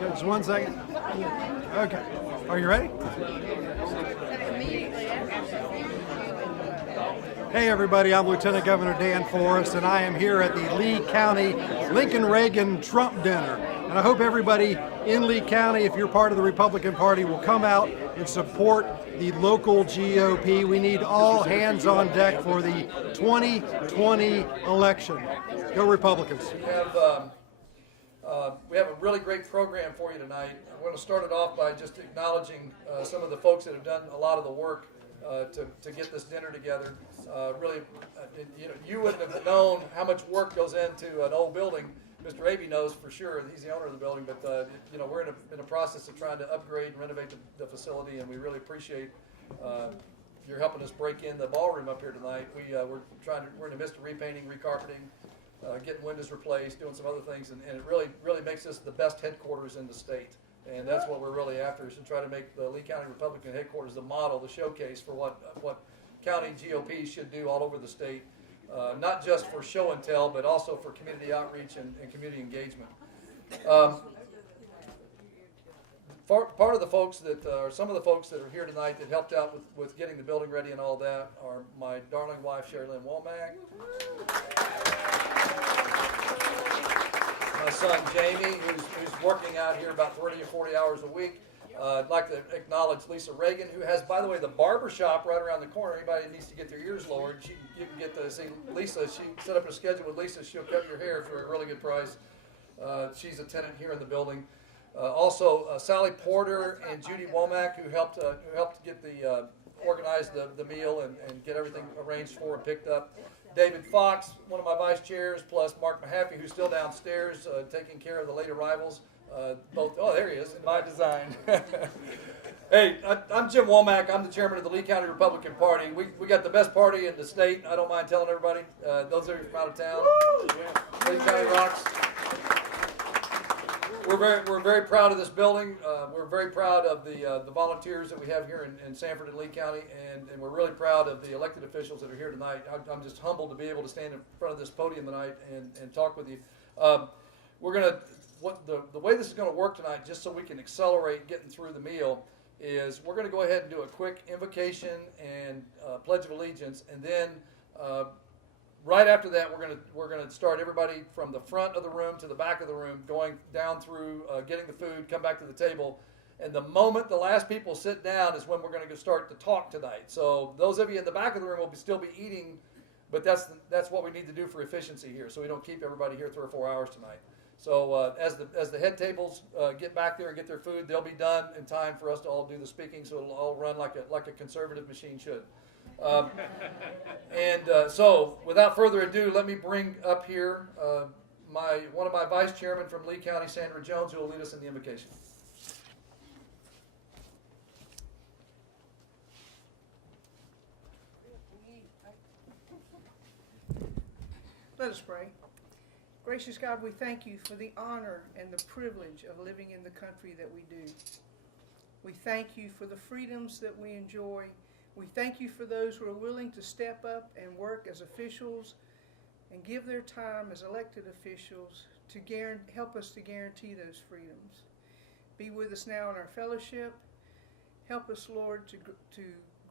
Just 1 second. Okay. Are you ready? Hey everybody, I'm Lieutenant Governor Dan Forrest, and I am here at the Lee County Lincoln Reagan Trump Dinner. And I hope everybody in Lee County, if you're part of the Republican Party, will come out and support the local GOP. We need all hands on deck for the 2020 election. Go Republicans. We have a really great program for you tonight. I'm going to start it off by just acknowledging some of the folks that have done a lot of the work to get this dinner together. Really, you wouldn't have known how much work goes into an old building. Mr. Avey knows for sure. He's the owner of the building, but we're in a process of trying to upgrade and renovate the facility, and we really appreciate you're helping us break in the ballroom up here tonight. We're in the midst of repainting, recarpeting, getting windows replaced, doing some other things, and it really makes us the best headquarters in the state. And that's what we're really after, is to try to make the Lee County Republican headquarters the model, the showcase for what county GOP should do all over the state, not just for show and tell, but also for community outreach and community engagement. Part of the folks that, or some of the folks that are here tonight that helped out with getting the building ready and all that are my darling wife, Sherry Lynn Womack. My son Jamie, who's working out here about 30 or 40 hours a week. I'd like to acknowledge Lisa Reagan, who has, by the way, the barber shop right around the corner. Anybody that needs to get their ears lowered, you can get to see Lisa. She set up a schedule with Lisa. She'll cut your hair for a really good price. She's a tenant here in the building. Also, Sally Porter and Judy Womack, who helped get organize the meal and get everything arranged for and picked up. David Fox, one of my vice chairs, plus Mark Mahaffey, who's still downstairs taking care of the late arrivals. There he is, in my design. Hey, I'm Jim Womack. I'm the chairman of the Lee County Republican Party. We got the best party in the state. I don't mind telling everybody. Those of you from out of town, Lee County rocks. We're very proud of this building. We're very proud of the volunteers that we have here in Sanford and Lee County, and we're really proud of the elected officials that are here tonight. I'm just humbled to be able to stand in front of this podium tonight and talk with you. The way this is going to work tonight, just so we can accelerate getting through the meal, is we're going to go ahead and do a quick invocation and pledge of allegiance, and then right after that, we're going to start everybody from the front of the room to the back of the room, going down through getting the food, come back to the table, and the moment the last people sit down is when we're going to start to talk tonight. So those of you in the back of the room will still be eating, but that's what we need to do for efficiency here, so we don't keep everybody here 3 or 4 hours tonight. So as the head tables get back there and get their food, they'll be done in time for us to all do the speaking, so it'll all run like a conservative machine should. So without further ado, let me bring up here one of my vice chairmen from Lee County, Sandra Jones, who will lead us in the invocation. Let us pray. Gracious God, we thank you for the honor and the privilege of living in the country that we do. We thank you for the freedoms that we enjoy. We thank you for those who are willing to step up and work as officials and give their time as elected officials to help us to guarantee those freedoms. Be with us now in our fellowship. Help us, Lord, to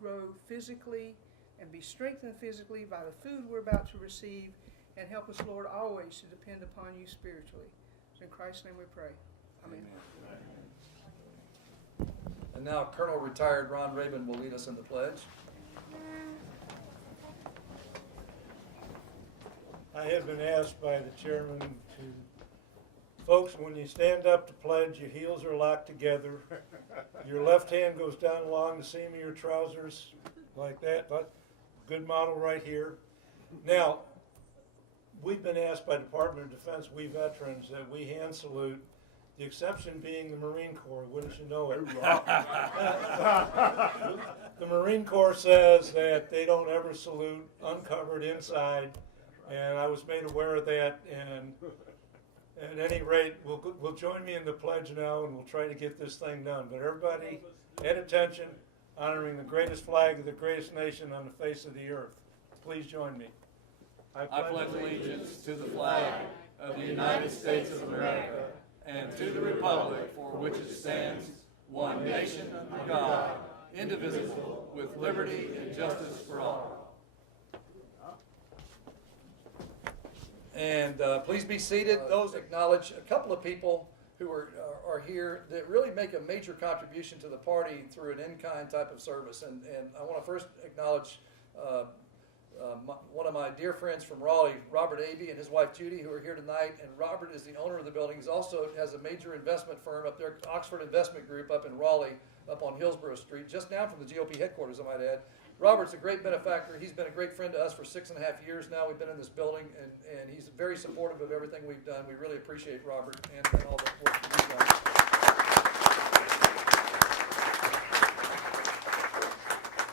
grow physically and be strengthened physically by the food we're about to receive. And help us, Lord, always to depend upon you spiritually. In Christ's name we pray. Amen. And now Colonel Retired Ron Rabin will lead us in the pledge. I have been asked by the chairman folks, when you stand up to pledge, your heels are locked together. Your left hand goes down along the seam of your trousers like that. But good model right here. Now, we've been asked by Department of Defense, we veterans, that we hand salute, the exception being the Marine Corps, wouldn't you know it? The Marine Corps says that they don't ever salute uncovered inside, and I was made aware of that, and at any rate, we'll join me in the pledge now, and we'll try to get this thing done. But everybody, at attention, honoring the greatest flag of the greatest nation on the face of the earth. Please join me. I pledge allegiance to the flag of the United States of America and to the republic for which it stands, one nation under God, indivisible, with liberty and justice for all. And please be seated. Those acknowledge a couple of people who are here that really make a major contribution to the party through an in-kind type of service. And I want to first acknowledge one of my dear friends from Raleigh, Robert Abey, and his wife Judy, who are here tonight. And Robert is the owner of the building. He also has a major investment firm up there, Oxford Investment Group, up in Raleigh, up on Hillsborough Street, just down from the GOP headquarters, I might add. Robert's a great benefactor. He's been a great friend to us for 6.5 years now. We've been in this building, and he's very supportive of everything we've done. We really appreciate Robert and all the work that he's done.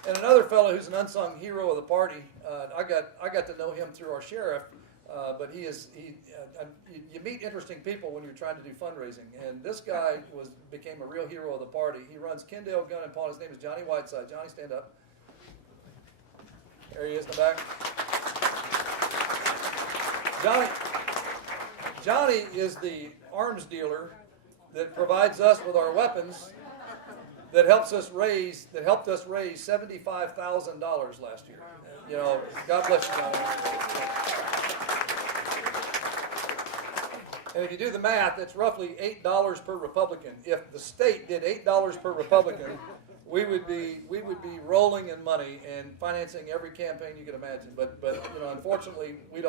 And another fellow who's an unsung hero of the party, I got to know him through our sheriff, but you meet interesting people when you're trying to do fundraising. And this guy became a real hero of the party. He runs Kendale Gun and Pawn. His name is Johnny Whiteside. Johnny, stand up. There he is in the back. Johnny is the arms dealer that provides us with our weapons that helped us raise $75,000 last year. You know, God bless you, Johnny. And if you do the math, it's roughly $8 per Republican. If the state did $8 per Republican, we would be rolling in money and financing every campaign you could imagine. But you know, unfortunately, we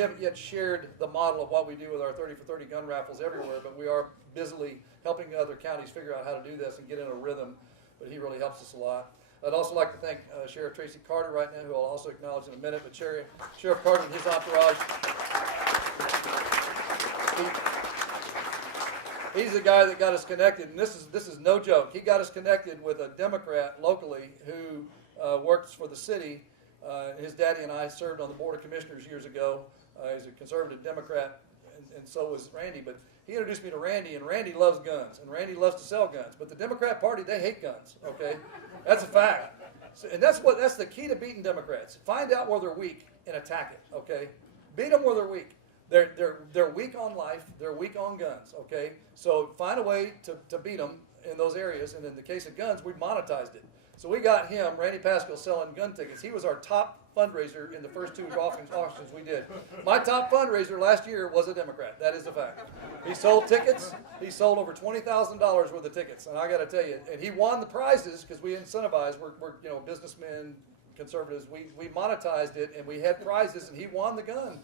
haven't yet shared the model of what we do with our 30 for 30 gun raffles everywhere. But we are busily helping other counties figure out how to do this and get in a rhythm. But he really helps us a lot. I'd also like to thank Sheriff Tracy Carter right now, who I'll also acknowledge in a minute. But Sheriff Carter and his entourage. He's the guy that got us connected, and this is no joke. He got us connected with a Democrat locally who works for the city. His daddy and I served on the Board of Commissioners years ago. He's a conservative Democrat, and so was Randy. But he introduced me to Randy, and Randy loves guns, and Randy loves to sell guns. But the Democrat Party, they hate guns. Okay, that's a fact. So, and that's the key to beating Democrats. Find out where they're weak and attack it. Okay, beat them where they're weak. They're weak on life. They're weak on guns. Okay, so find a way to beat them in those areas. And in the case of guns, we monetized it. So we got him, Randy Pascal, selling gun tickets. He was our top fundraiser in the first two auctions we did. My top fundraiser last year was a Democrat. That is a fact. He sold tickets. He sold over $20,000 worth of tickets. And I got to tell you, and he won the prizes because we incentivized. We're businessmen, conservatives. We monetized it, and we had prizes, and he won the gun.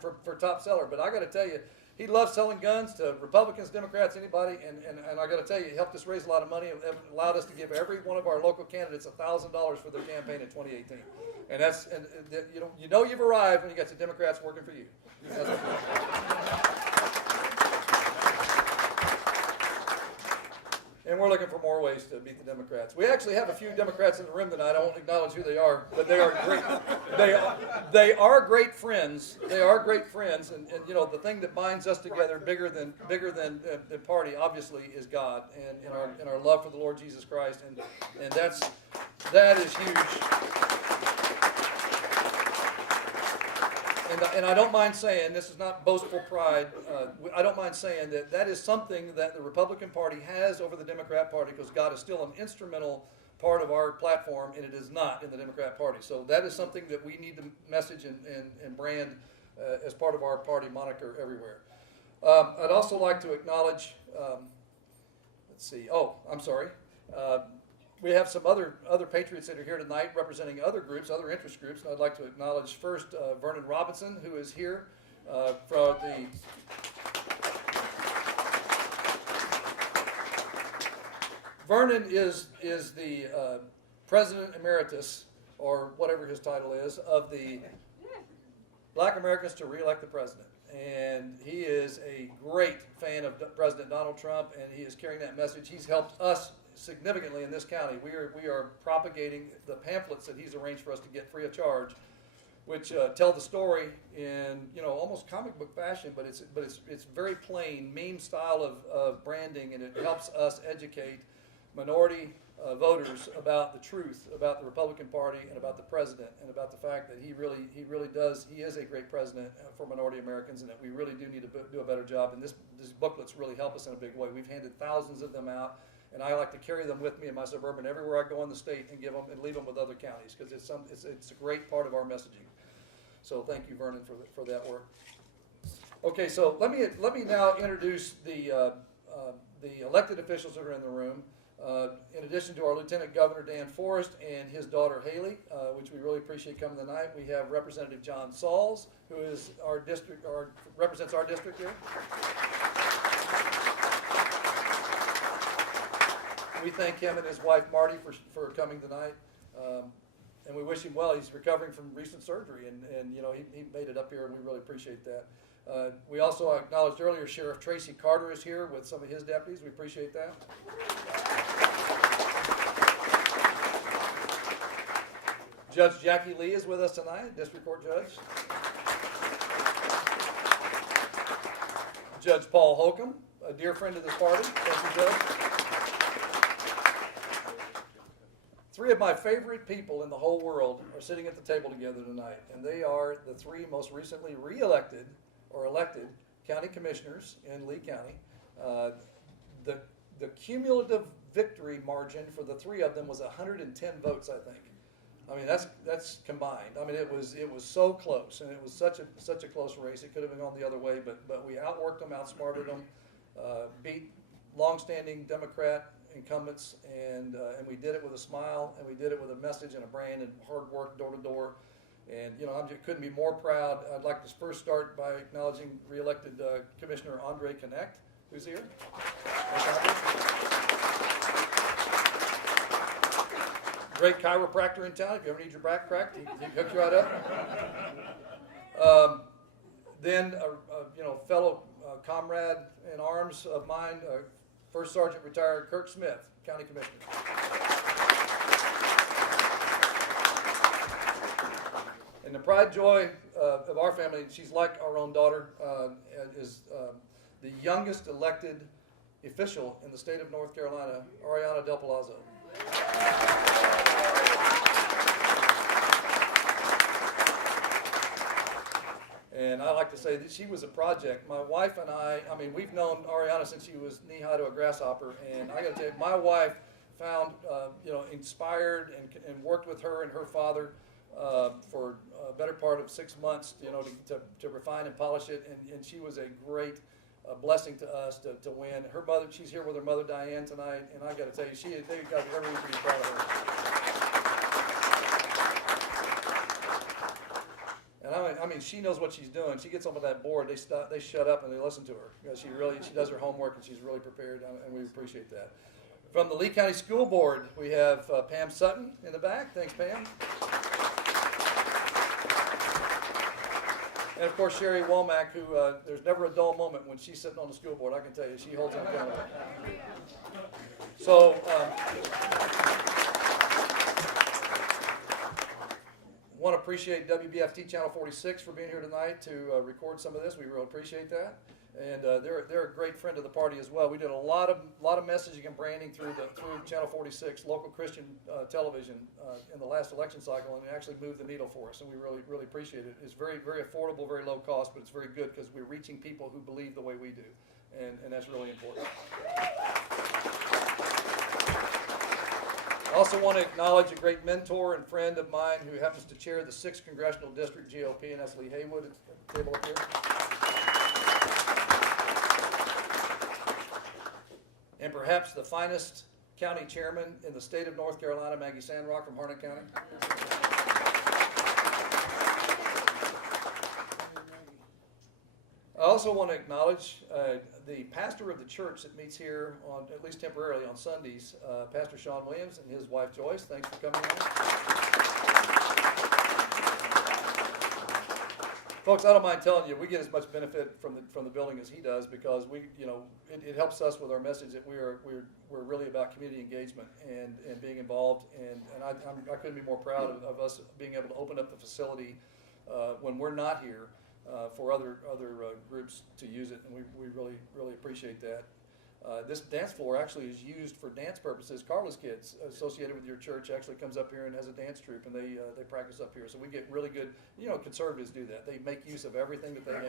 For top seller. But I got to tell you, he loves selling guns to Republicans, Democrats, anybody, and I got to tell you, he helped us raise a lot of money and allowed us to give every one of our local candidates $1,000 for their campaign in 2018. And you know you've arrived when you got the Democrats working for you. And we're looking for more ways to beat the Democrats. We actually have a few Democrats in the room tonight. I won't acknowledge who they are, but they are great. They are great friends. They are great friends, and you know the thing that binds us together, bigger than the party, obviously, is God and our love for the Lord Jesus Christ, and that is huge. And I don't mind saying, this is not boastful pride, I don't mind saying that is something that the Republican Party has over the Democrat Party, because God is still an instrumental part of our platform, and it is not in the Democrat Party. So that is something that we need to message and brand as part of our party moniker everywhere. I'd also like to acknowledge, we have some other patriots that are here tonight representing other groups, other interest groups. And I'd like to acknowledge first Vernon Robinson, who is here from the Vernon is the President Emeritus, or whatever his title is, of the Black Americans to Re-elect the President. And he is a great fan of President Donald Trump, and he is carrying that message. He's helped us significantly in this county. We are propagating the pamphlets that he's arranged for us to get free of charge, which tell the story in almost comic book fashion, but it's very plain, meme style of branding, and it helps us educate minority voters about the truth about the Republican Party and about the president and about the fact that he is a great president for minority Americans, and that we really do need to do a better job. And these booklets really help us in a big way. We've handed thousands of them out, and I like to carry them with me in my Suburban everywhere I go in the state and give them and leave them with other counties, because it's a great part of our messaging. So thank you, Vernon, for that work. Okay, so let me now introduce the elected officials that are in the room. In addition to our Lieutenant Governor Dan Forest and his daughter Haley, which we really appreciate coming tonight, we have Representative John Sauls, who is represents our district here. We thank him and his wife Marty for coming tonight, and we wish him well. He's recovering from recent surgery, and you know he made it up here, and we really appreciate that. We also acknowledged earlier Sheriff Tracy Carter is here with some of his deputies. We appreciate that. Judge Jackie Lee is with us tonight, District Court Judge. Judge Paul Holcomb, a dear friend of this party. Thank you, Judge. Three of my favorite people in the whole world are sitting at the table together tonight, and they are the three most recently re-elected or elected county commissioners in Lee County. The cumulative victory margin for the three of them was 110 votes, I think. I mean, that's combined. I mean, it was so close, and it was such a close race. It could have been gone the other way, but we outworked them, outsmarted them, beat longstanding Democrat incumbents, and we did it with a smile, and we did it with a message and a brand and hard work door to door. And you know, I couldn't be more proud. I'd like to first start by acknowledging re-elected Commissioner Andre Connect, who's here. Great chiropractor in town. If you ever need your back cracked, he can hook you right up. Then a fellow comrade in arms of mine, First Sergeant retired Kirk Smith, County Commissioner. And the pride, joy of our family, she's like our own daughter, is the youngest elected official in the state of North Carolina, Ariana Del Palazzo. And I like to say that she was a project. My wife and I mean, we've known Ariana since she was knee-high to a grasshopper. And I got to tell you, my wife found, inspired and worked with her and her father for a better part of 6 months, to refine and polish it. And she was a great blessing to us to win. Her mother, she's here with her mother Diane tonight. And I got to tell you, they got every reason to be proud of her. And I mean, she knows what she's doing. She gets onto that board, they shut up and they listen to her. She does her homework, and she's really prepared, and we appreciate that. From the Lee County School Board, we have Pam Sutton in the back. Thanks, Pam. And of course, Sherry Womack, who there's never a dull moment when she's sitting on the school board. I can tell you, she holds it accountable. So. Want to appreciate WBFT Channel 46 for being here tonight to record some of this. We really appreciate that, and they're a great friend of the party as well. We did a lot of messaging and branding through Channel 46, local Christian television, in the last election cycle, and it actually moved the needle for us, and we really appreciate it. It's very affordable, very low cost, but it's very good because we're reaching people who believe the way we do, and that's really important. I also want to acknowledge a great mentor and friend of mine who happens to chair the 6th Congressional District GOP, and that's Lee Haywood at the table up here. And perhaps the finest county chairman in the state of North Carolina, Maggie Sandrock from Harnett County. I also want to acknowledge the pastor of the church that meets here, at least temporarily, on Sundays, Pastor Sean Williams and his wife Joyce. Thanks for coming on. Folks, I don't mind telling you, we get as much benefit from the building as he does, because it helps us with our message that we're really about community engagement and being involved. And I couldn't be more proud of us being able to open up the facility when we're not here. For other groups to use it, and we really appreciate that. This dance floor actually is used for dance purposes. Carla's kids associated with your church actually comes up here and has a dance troupe, and they practice up here. So we get really good. You know, conservatives do that. They make use of everything that they have.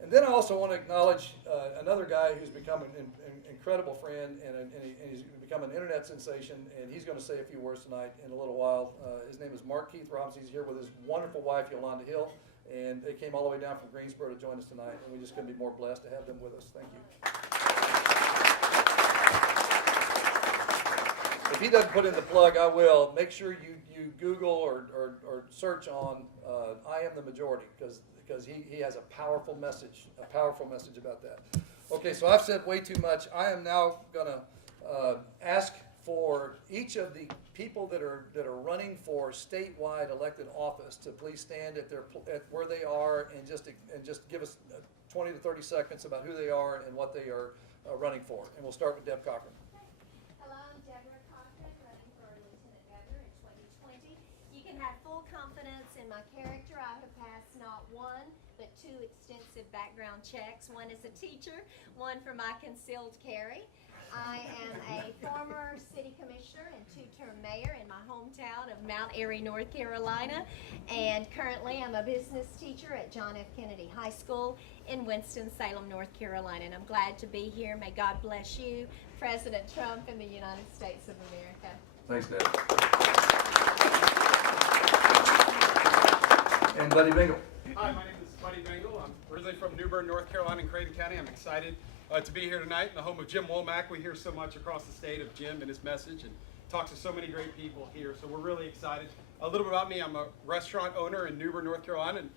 And then I also want to acknowledge another guy who's become an incredible friend, and he's become an internet sensation, and he's going to say a few words tonight in a little while. His name is Mark Keith Robinson. He's here with his wonderful wife, Yolanda Hill, and they came all the way down from Greensboro to join us tonight, and we just couldn't be more blessed to have them with us. Thank you. If he doesn't put in the plug, I will. Make sure you Google or search on I Am the Majority, because he has a powerful message about that. Okay, so I've said way too much. I am now going to ask for each of the people that are running for statewide elected office to please stand at where they are and just give us 20 to 30 seconds about who they are and what they are running for. And we'll start with Deb Cochran. Hello, I'm Deborah Cochran, running for Lieutenant Governor in 2020. You can have full confidence in my character. I have passed not one, but two extensive background checks. One as a teacher, one for my concealed carry. I am a former city commissioner and two-term mayor in my hometown of Mount Airy, North Carolina. And currently I'm a business teacher at John F. Kennedy High School in Winston-Salem, North Carolina. And I'm glad to be here. May God bless you, President Trump, and the United States of America. Thanks, Deb. And Buddy Bingle. Hi, my name is Buddy Bingle. I'm originally from New Bern, North Carolina, in Craven County. I'm excited to be here tonight in the home of Jim Womack. We hear so much across the state of Jim and his message, and talks to so many great people here. So we're really excited. A little bit about me: I'm a restaurant owner in New Bern, North Carolina, and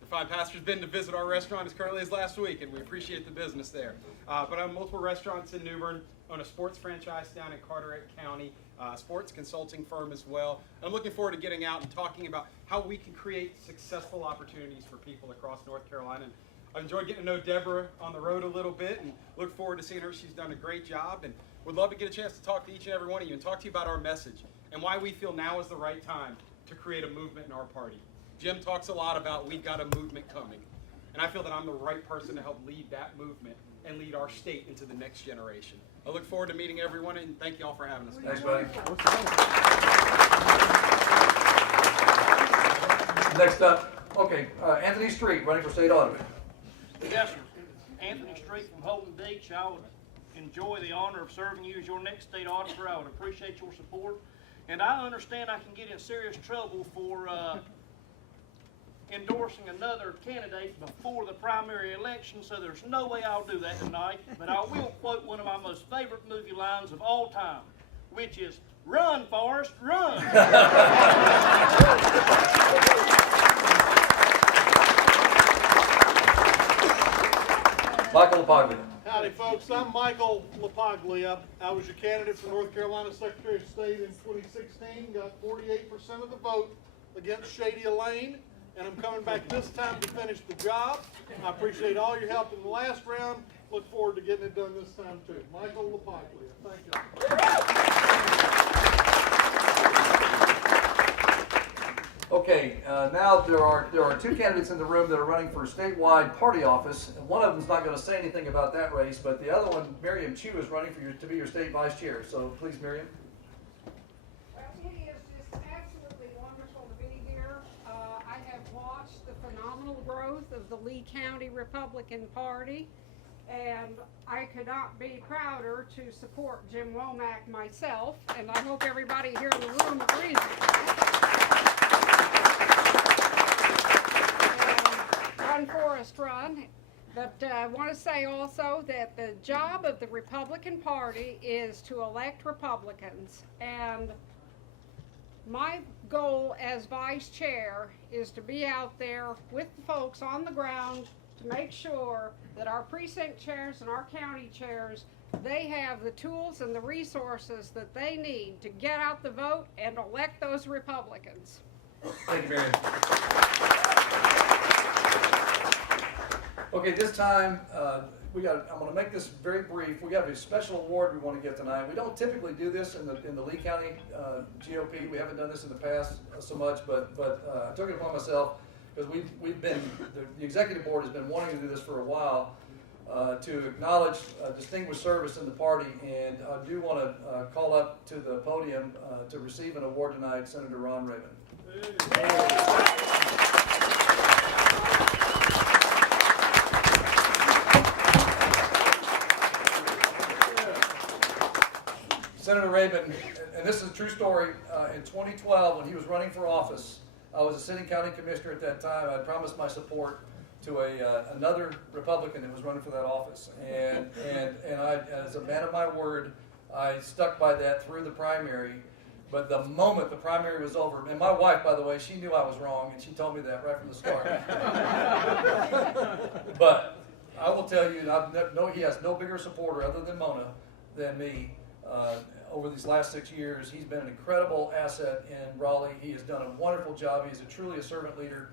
the fine pastor's been to visit our restaurant as currently as last week, and we appreciate the business there. But I own multiple restaurants in New Bern, own a sports franchise down in Carteret County, sports consulting firm as well. I'm looking forward to getting out and talking about how we can create successful opportunities for people across North Carolina. And I've enjoyed getting to know Deborah on the road a little bit, and look forward to seeing her. She's done a great job, and would love to get a chance to talk to each and every one of you and talk to you about our message and why we feel now is the right time to create a movement in our party. Jim talks a lot about we've got a movement coming, and I feel that I'm the right person to help lead that movement and lead our state into the next generation. I look forward to meeting everyone, and thank you all for having us. Thanks, buddy. Next up, Anthony Street, running for state auditor. Yes, sir. Anthony Street from Holden Beach. I would enjoy the honor of serving you as your next state auditor. I would appreciate your support. And I understand I can get in serious trouble for endorsing another candidate before the primary election, so there's no way I'll do that tonight. But I will quote one of my most favorite movie lines of all time, which is, "Run, Forrest, run!" Michael LaPaglia. Howdy, folks. I'm Michael LaPaglia. I was your candidate for North Carolina Secretary of State in 2016. Got 48% of the vote against Shady Elaine, and I'm coming back this time to finish the job. I appreciate all your help in the last round. Look forward to getting it done this time, too. Michael LaPaglia. Thank you. Okay, now there are two candidates in the room that are running for statewide party office. And one of them's not going to say anything about that race, but the other one, Miriam Chu, is running to be your state vice chair. So please, Miriam. Well, it is just absolutely wonderful to be here. I have watched the phenomenal growth of the Lee County Republican Party, and I could not be prouder to support Jim Womack myself, and I hope everybody here in the room agrees with that. Run, Forrest, run. But I want to say also that the job of the Republican Party is to elect Republicans, and my goal as vice chair is to be out there with the folks on the ground to make sure that our precinct chairs and our county chairs, they have the tools and the resources that they need to get out the vote and elect those Republicans. Thank you, Miriam. Okay, this time I'm going to make this very brief. We have a special award we want to give tonight. We don't typically do this in the Lee County GOP. We haven't done this in the past so much, but I took it upon myself because we've been, the executive board has been wanting to do this for a while, to acknowledge distinguished service in the party, and I do want to call up to the podium to receive an award tonight, Senator Ron Rabin. Senator Rabin, and this is a true story, in 2012, when he was running for office, I was a sitting county commissioner at that time. I promised my support to another Republican that was running for that office. And I, as a man of my word, I stuck by that through the primary. But the moment the primary was over, and my wife, by the way, she knew I was wrong, and she told me that right from the start. But I will tell you, he has no bigger supporter other than Mona than me. Over these last 6 years, he's been an incredible asset in Raleigh. He has done a wonderful job. He's truly a servant leader.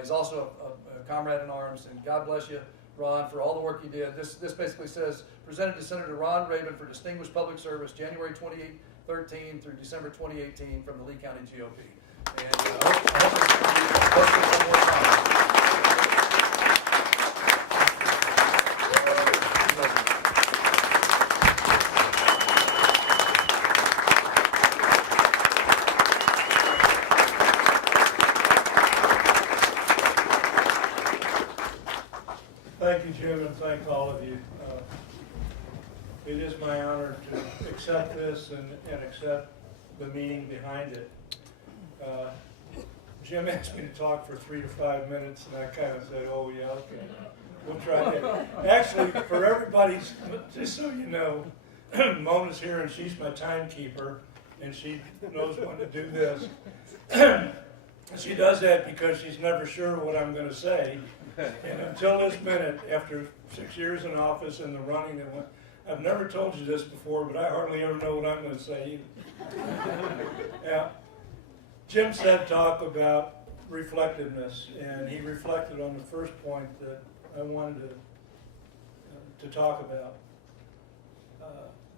He's also a comrade in arms, and God bless you, Ron, for all the work you did. This basically says, presented to Senator Ron Rabin for distinguished public service, January 2013 through December 2018 from the Lee County GOP. And I hope it's one more time. Thank you, Jim, and thank all of you. It is my honor to accept this and accept the meaning behind it. Jim asked me to talk for 3 to 5 minutes, and I kind of said, oh, yeah, okay, we'll try that. Actually, for everybody's, just so you know, Mona's here, and she's my timekeeper, and she knows when to do this. She does that because she's never sure what I'm going to say. And until this minute, after 6 years in office and the running, I've never told you this before, but I hardly ever know what I'm going to say either. Yeah. Jim said talk about reflectiveness, and he reflected on the first point that I wanted to talk about.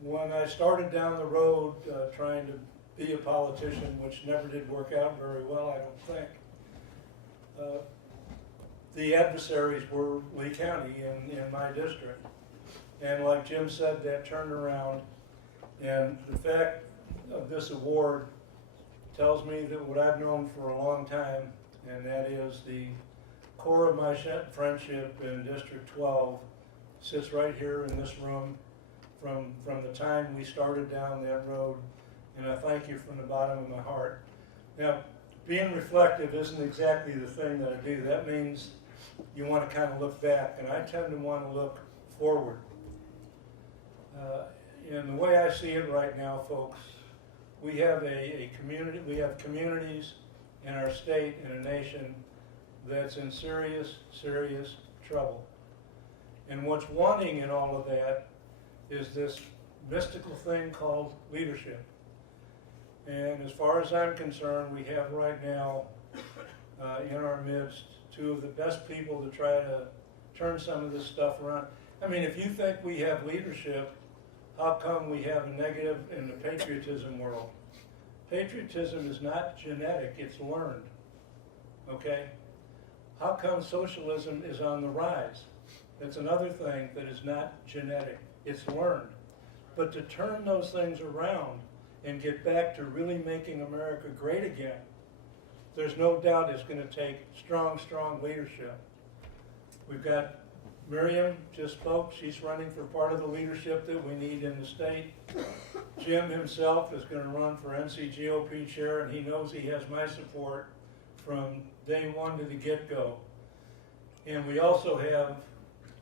When I started down the road trying to be a politician, which never did work out very well, I don't think, the adversaries were Lee County in my district. And like Jim said, that turned around, and the fact of this award tells me that what I've known for a long time, and that is the core of my friendship in District 12 sits right here in this room from the time we started down that road, and I thank you from the bottom of my heart. Now, being reflective isn't exactly the thing that I do. That means you want to kind of look back, and I tend to want to look forward. And the way I see it right now, folks, we have a community, we have communities in our state and a nation that's in serious, serious trouble. And what's wanting in all of that is this mystical thing called leadership. And as far as I'm concerned, we have right now in our midst 2 of the best people to try to turn some of this stuff around. I mean, if you think we have leadership, how come we have a negative in the patriotism world? Patriotism is not genetic, it's learned, okay? How come socialism is on the rise? That's another thing that is not genetic, it's learned. But to turn those things around and get back to really making America great again, there's no doubt it's going to take strong, strong leadership. We've got Miriam just spoke. She's running for part of the leadership that we need in the state. Jim himself is going to run for NCGOP chair, and he knows he has my support from day one to the get-go. And we also have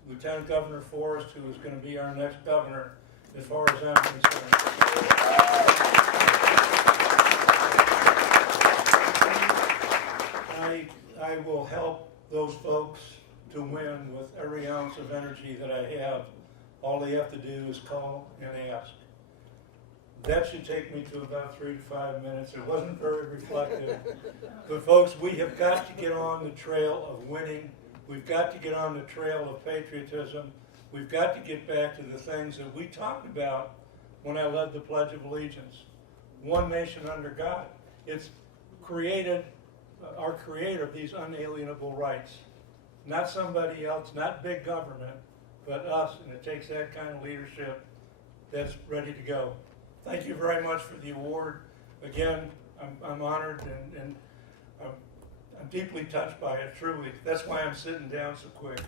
Lieutenant Governor Forrest, who is going to be our next governor, as far as I'm concerned. I will help those folks to win with every ounce of energy that I have. All they have to do is call and ask. That should take me to about 3 to 5 minutes. It wasn't very reflective. But folks, we have got to get on the trail of winning. We've got to get on the trail of patriotism. We've got to get back to the things that we talked about when I led the Pledge of Allegiance. One nation under God. It's created our creator of these unalienable rights. Not somebody else, not big government, but us, and it takes that kind of leadership that's ready to go. Thank you very much for the award. Again, I'm honored and I'm deeply touched by it, truly. That's why I'm sitting down so quick.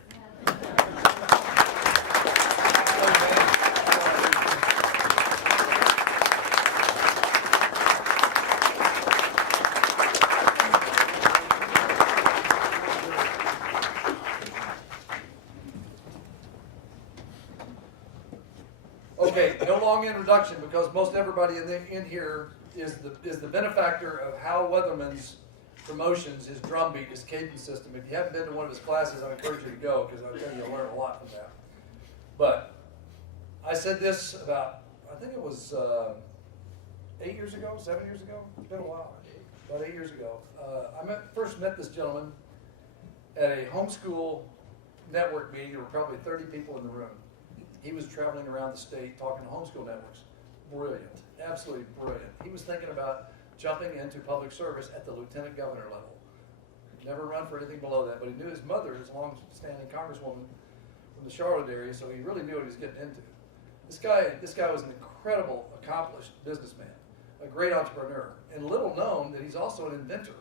Okay, no long introduction because most everybody in here is the benefactor of Hal Weatherman's promotions, his drumbeat, his cadence system. If you haven't been to one of his classes, I encourage you to go because I'll tell you, you'll learn a lot from that. But I said this about, I think it was 8 years ago, 7 years ago. It's been a while. About 8 years ago. I first met this gentleman at a homeschool network meeting. There were probably 30 people in the room. He was traveling around the state talking to homeschool networks. Brilliant, absolutely brilliant. He was thinking about jumping into public service at the lieutenant governor level. Never run for anything below that, but he knew his mother is a long-standing congresswoman from the Charlotte area, so he really knew what he was getting into. This guy was an incredible, accomplished businessman, a great entrepreneur, and little known that he's also an inventor.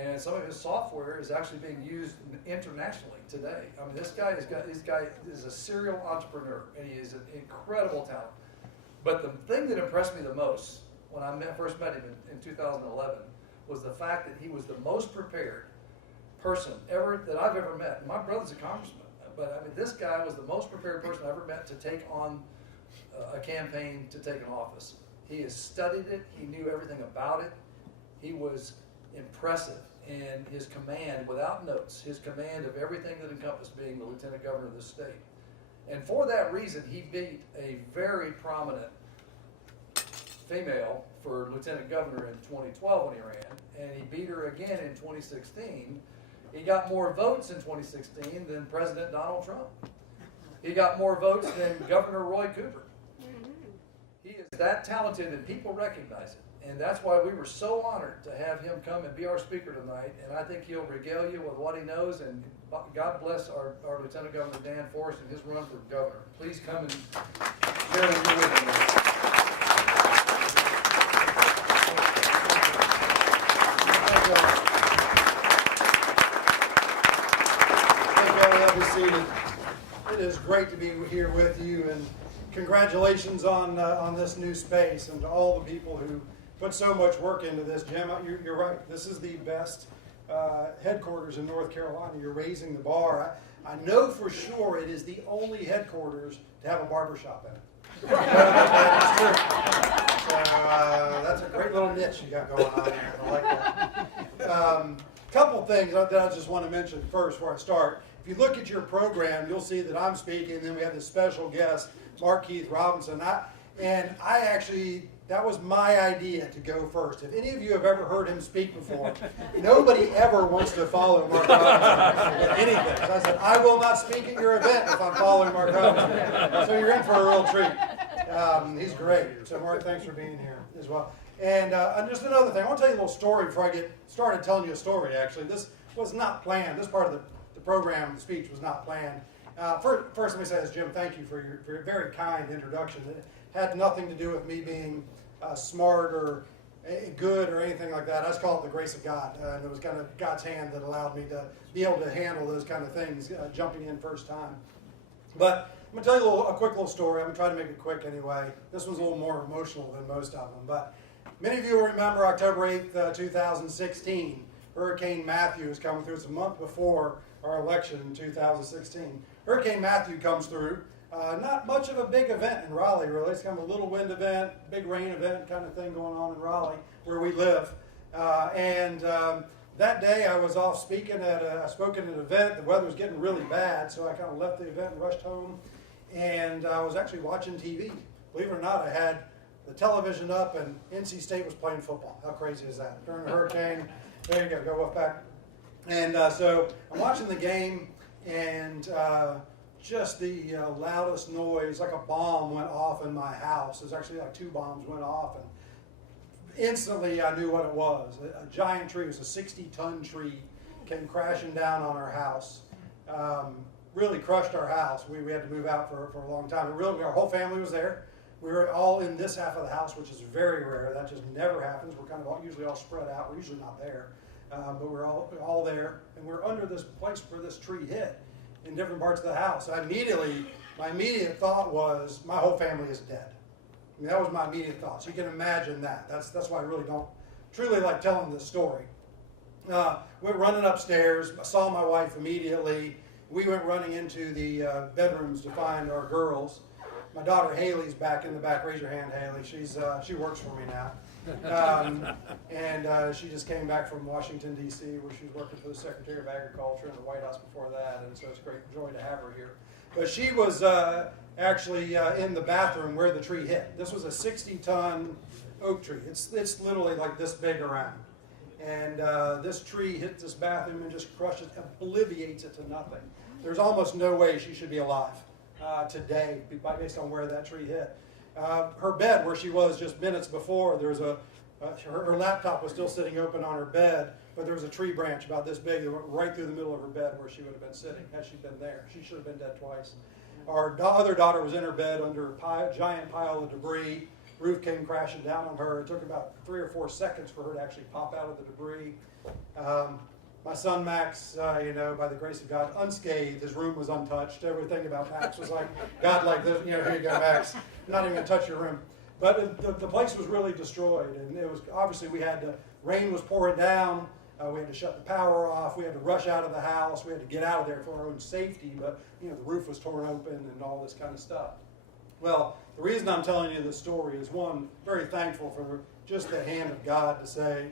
And some of his software is actually being used internationally today. I mean, this guy is a serial entrepreneur, and he is an incredible talent. But the thing that impressed me the most when I first met him in 2011 was the fact that he was the most prepared person that I've ever met. And my brother's a congressman, but I mean, this guy was the most prepared person I ever met to take on a campaign to take an office. He has studied it. He knew everything about it. He was impressive in his command, without notes, his command of everything that encompassed being the lieutenant governor of the state. And for that reason, he beat a very prominent female for lieutenant governor in 2012 when he ran, and he beat her again in 2016. He got more votes in 2016 than President Donald Trump. He got more votes than Governor Roy Cooper. He is that talented, and people recognize it. And that's why we were so honored to have him come and be our speaker tonight. And I think he'll regale you with what he knows. And God bless our Lieutenant Governor Dan Forest and his run for governor. Please come and share with me with him. Thank you all. Have a seated. It is great to be here with you, and congratulations on this new space, and to all the people who put so much work into this. Jim, you're right. This is the best headquarters in North Carolina. You're raising the bar. I know for sure it is the only headquarters to have a barbershop in it. That's true. So that's a great little niche you got going on there. I like that. Couple things that I just want to mention first before I start. If you look at your program, you'll see that I'm speaking, and then we have this special guest, Mark Keith Robinson. That was my idea to go first. If any of you have ever heard him speak before, nobody ever wants to follow Mark Robinson with anything. So I said, I will not speak at your event if I'm following Mark Robinson. So you're in for a real treat. He's great. So Mark, thanks for being here as well. And just another thing, I want to tell you a little story before I get started telling you a story, actually. This was not planned. This part of the program, the speech, was not planned. First, let me say this, Jim, thank you for your very kind introduction. It had nothing to do with me being smart or good or anything like that. I just call it the grace of God. And it was kind of God's hand that allowed me to be able to handle those kind of things, jumping in first time. But I'm going to tell you a quick little story. I'm going to try to make it quick anyway. This one's a little more emotional than most of them. But many of you will remember October 8th, 2016. Hurricane Matthew is coming through. It's a month before our election in 2016. Hurricane Matthew comes through. Not much of a big event in Raleigh, really. It's kind of a little wind event, big rain event kind of thing going on in Raleigh, where we live. That day I was off speaking I spoke at an event. The weather was getting really bad, so I kind of left the event and rushed home. And I was actually watching TV. Believe it or not, I had the television up, and NC State was playing football. How crazy is that? During a hurricane, there you go off back. And so I'm watching the game, and just the loudest noise, like a bomb went off in my house. It was actually like 2 bombs went off, and instantly I knew what it was. A giant tree. It was a 60-ton tree. Came crashing down on our house. Really crushed our house. We had to move out for a long time. Our whole family was there. We were all in this half of the house, which is very rare. That just never happens. We're kind of usually all spread out. We're usually not there. But we're all there. And we're under this place where this tree hit in different parts of the house. My immediate thought was, my whole family is dead. I mean, that was my immediate thought. So you can imagine that. That's why I really don't truly like telling this story. Went running upstairs. I saw my wife immediately. We went running into the bedrooms to find our girls. My daughter Haley's back in the back. Raise your hand, Haley. She works for me now. And she just came back from Washington, D.C., where she was working for the Secretary of Agriculture in the White House before that, and so it's a great joy to have her here. But she was actually in the bathroom where the tree hit. This was a 60-ton oak tree. It's literally like this big around. And this tree hit this bathroom and just crushes, obliviates it to nothing. There's almost no way she should be alive today based on where that tree hit. Her bed, where she was just minutes before, there was her laptop was still sitting open on her bed, but there was a tree branch about this big that went right through the middle of her bed where she would have been sitting had she been there. She should have been dead twice. Our other daughter was in her bed under a giant pile of debris. Roof came crashing down on her. It took about 3 or 4 seconds for her to actually pop out of the debris. My son Max, by the grace of God, unscathed. His room was untouched. Everything about Max was like, God, like this, here you go, Max. I'm not even going to touch your room. But the place was really destroyed, and it was obviously rain was pouring down. We had to shut the power off. We had to rush out of the house. We had to get out of there for our own safety. But the roof was torn open and all this kind of stuff. Well, the reason I'm telling you this story is, one, very thankful for just the hand of God to say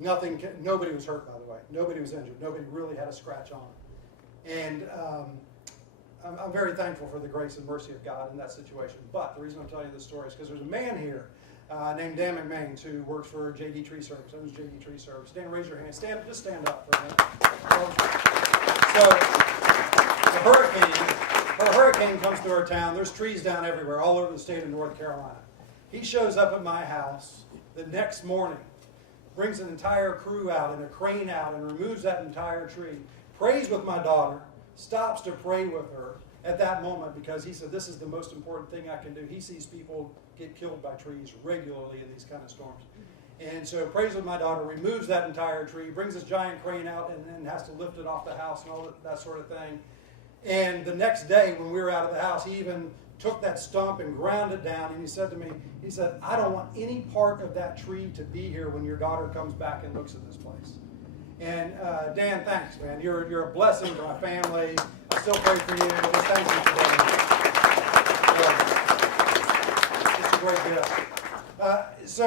nobody was hurt, by the way. Nobody was injured. Nobody really had a scratch on it. And I'm very thankful for the grace and mercy of God in that situation. But the reason I'm telling you this story is because there's a man here named Dan McMains who works for JD Tree Service. Owns JD Tree Service. Dan, raise your hand. Just stand up for a minute. So a hurricane comes through our town. There's trees down everywhere, all over the state of North Carolina. He shows up at my house the next morning, brings an entire crew out and a crane out and removes that entire tree, prays with my daughter, stops to pray with her at that moment because he said, this is the most important thing I can do. He sees people get killed by trees regularly in these kind of storms. And so prays with my daughter, removes that entire tree, brings this giant crane out and then has to lift it off the house and all that sort of thing. And the next day when we were out of the house, he even took that stump and ground it down, and he said to me, I don't want any part of that tree to be here when your daughter comes back and looks at this place. And Dan, thanks, man. You're a blessing to my family. I still pray for you. Just thank you for that. It's a great gift. So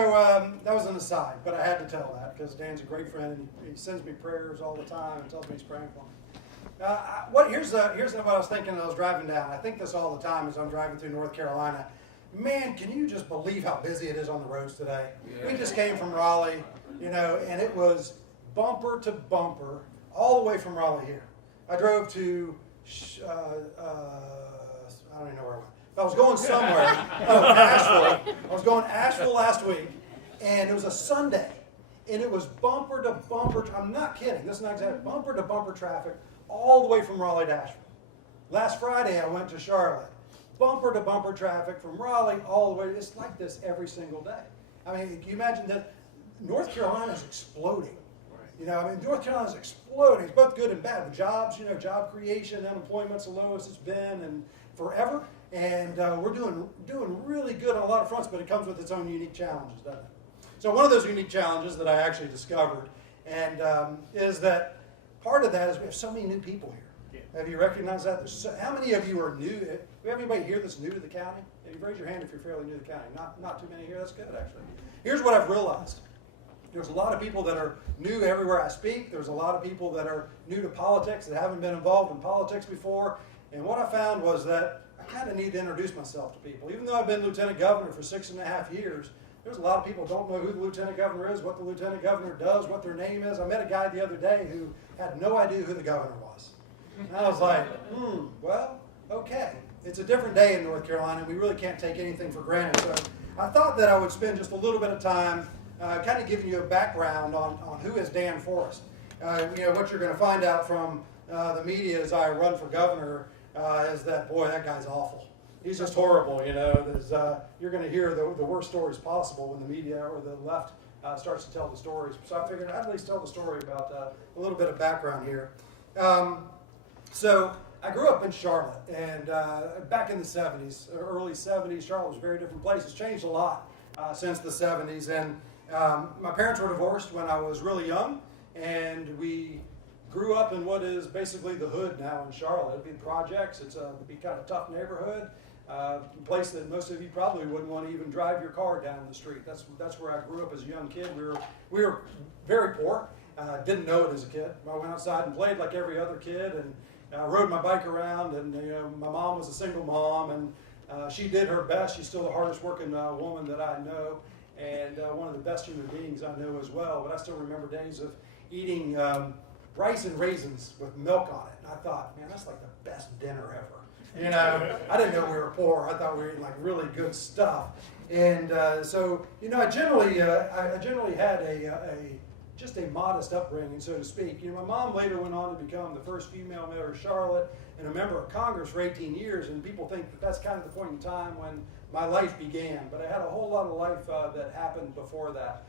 that was an aside, but I had to tell that because Dan's a great friend, and he sends me prayers all the time and tells me he's praying for me. Here's what I was thinking as I was driving down. I think this all the time as I'm driving through North Carolina. Man, can you just believe how busy it is on the roads today? Yeah. We just came from Raleigh, and it was bumper to bumper all the way from Raleigh here. I drove to, I don't even know where I went. I was going somewhere. Asheville. I was going to Asheville last week, and it was a Sunday, and it was bumper to bumper. I'm not kidding. This is not exactly bumper to bumper traffic all the way from Raleigh to Asheville. Last Friday, I went to Charlotte. Bumper to bumper traffic from Raleigh all the way. It's like this every single day. I mean, can you imagine that? North Carolina is exploding. North Carolina is exploding. It's both good and bad. The jobs, job creation, unemployment's the lowest it's been in forever. And we're doing really good on a lot of fronts, but it comes with its own unique challenges, doesn't it? So one of those unique challenges that I actually discovered and is that part of that is we have so many new people here. Yeah. Have you recognized that? How many of you are new? Do we have anybody here that's new to the county? Raise your hand if you're fairly new to the county. Not too many here. That's good, actually. Here's what I've realized. There's a lot of people that are new everywhere I speak. There's a lot of people that are new to politics that haven't been involved in politics before. And what I found was that I kind of need to introduce myself to people. Even though I've been lieutenant governor for 6.5 years, there's a lot of people who don't know who the lieutenant governor is, what the lieutenant governor does, what their name is. I met a guy the other day who had no idea who the governor was. And I was like, well, okay. It's a different day in North Carolina. We really can't take anything for granted. So I thought that I would spend just a little bit of time kind of giving you a background on who is Dan Forest. What you're going to find out from the media as I run for governor is that, boy, that guy's awful. He's just horrible, you're going to hear the worst stories possible when the media or the left starts to tell the stories. So I figured I'd at least tell the story about a little bit of background here. So I grew up in Charlotte, and back in the 70s, early 70s, Charlotte was a very different place. It's changed a lot since the 70s, and my parents were divorced when I was really young, and we grew up in what is basically the hood now in Charlotte. It'd be the projects. It'd be kind of a tough neighborhood, a place that most of you probably wouldn't want to even drive your car down the street. That's where I grew up as a young kid. We were very poor. Didn't know it as a kid. I went outside and played like every other kid, and rode my bike around. And my mom was a single mom, and she did her best. She's still the hardest working woman that I know, and one of the best human beings I know as well. But I still remember days of eating rice and raisins with milk on it. And I thought, man, that's like the best dinner ever. I didn't know we were poor. I thought we were eating like really good stuff. And so, I generally had just a modest upbringing, so to speak. My mom later went on to become the first female mayor of Charlotte and a member of Congress for 18 years. And people think that that's kind of the point in time when my life began. But I had a whole lot of life that happened before that.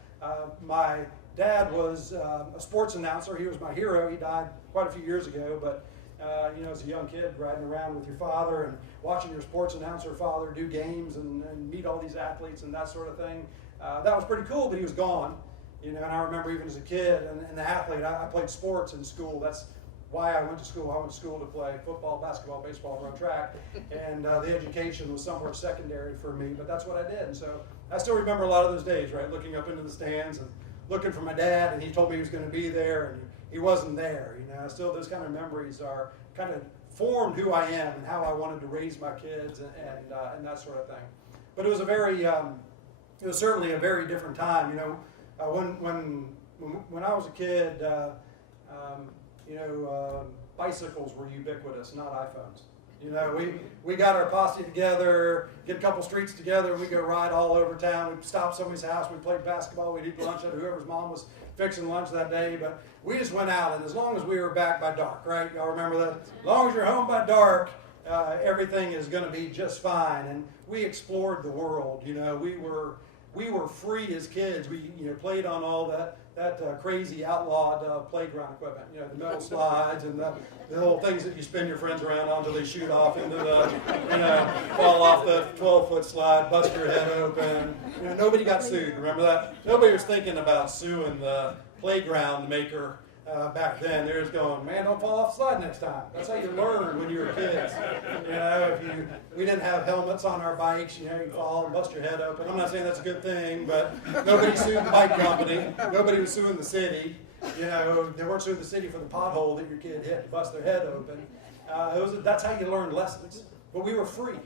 My dad was a sports announcer. He was my hero. He died quite a few years ago, but as a young kid, riding around with your father and watching your sports announcer father do games and meet all these athletes and that sort of thing, that was pretty cool, but he was gone. And I remember even as a kid and an athlete, I played sports in school. That's why I went to school. I went to school to play football, basketball, baseball, run track, and the education was somewhere secondary for me, but that's what I did. And so I still remember a lot of those days, right, looking up into the stands and looking for my dad, and he told me he was going to be there, and he wasn't there. Still those kind of memories are kind of formed who I am and how I wanted to raise my kids and that sort of thing. But it was it was certainly a very different time. When I was a kid, bicycles were ubiquitous, not iPhones. We got our posse together, get a couple streets together, and we go ride all over town. We'd stop somebody's house, we'd play basketball, we'd eat lunch at whoever's mom was fixing lunch that day. But we just went out, and as long as we were back by dark, right? Y'all remember that? As long as you're home by dark, everything is going to be just fine. And we explored the world. We were free as kids. We played on all that crazy outlawed playground equipment. The metal slides and the little things that you spin your friends around on until they shoot off into the, fall off the 12-foot slide, bust your head open. Nobody got sued. Remember that? Nobody was thinking about suing the playground maker back then. They're just going, man, don't fall off the slide next time. That's how you learn when you were kids. We didn't have helmets on our bikes. You fall and bust your head open. I'm not saying that's a good thing, but nobody sued the bike company. Nobody was suing the city. They weren't suing the city for the pothole that your kid hit to bust their head open. That's how you learned lessons. But we were free.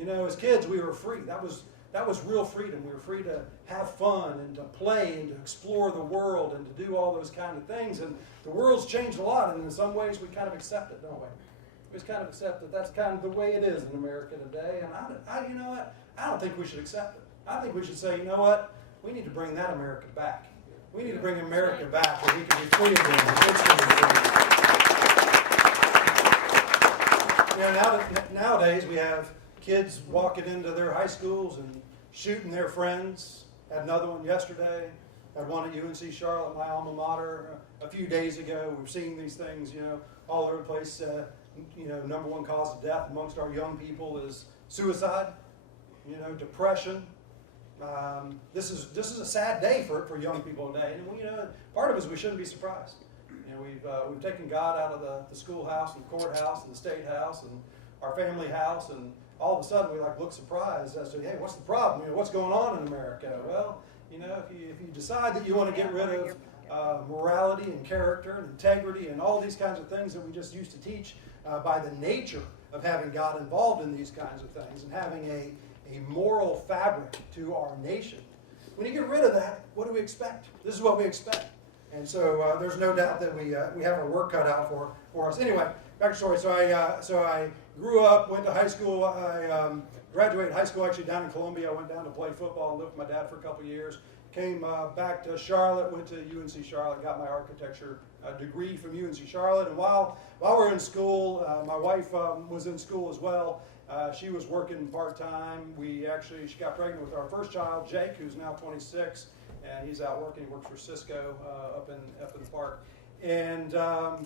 As kids, we were free. That was real freedom. We were free to have fun and to play and to explore the world and to do all those kind of things. And the world's changed a lot, and in some ways we kind of accept it, don't we? We just kind of accept that that's kind of the way it is in America today. And you know what? I don't think we should accept it. I think we should say, you know what? We need to bring that America back. We need to bring America back where we can be free again. Nowadays we have kids walking into their high schools and shooting their friends. Had another one yesterday. Had one at UNC Charlotte, my alma mater, a few days ago. We've seen these things, all over the place. Number one cause of death amongst our young people is suicide, depression. This is a sad day for young people today. And part of it is we shouldn't be surprised. We've taken God out of the schoolhouse and the courthouse and the state house and our family house, and all of a sudden we look surprised as to, hey, what's the problem? What's going on in America? Well, if you decide that you want to get rid of morality and character and integrity and all these kinds of things that we just used to teach by the nature of having God involved in these kinds of things and having a moral fabric to our nation, when you get rid of that, what do we expect? This is what we expect. And so there's no doubt that we have our work cut out for us. Anyway, back to story. So I grew up, went to high school. I graduated high school actually down in Columbia. I went down to play football and lived with my dad for a couple of years. came back to Charlotte, went to UNC Charlotte, got my architecture degree from UNC Charlotte. And while we were in school, my wife was in school as well. She was working part-time. She got pregnant with our first child, Jake, who's now 26, and he's out working. He works for Cisco up in the park. And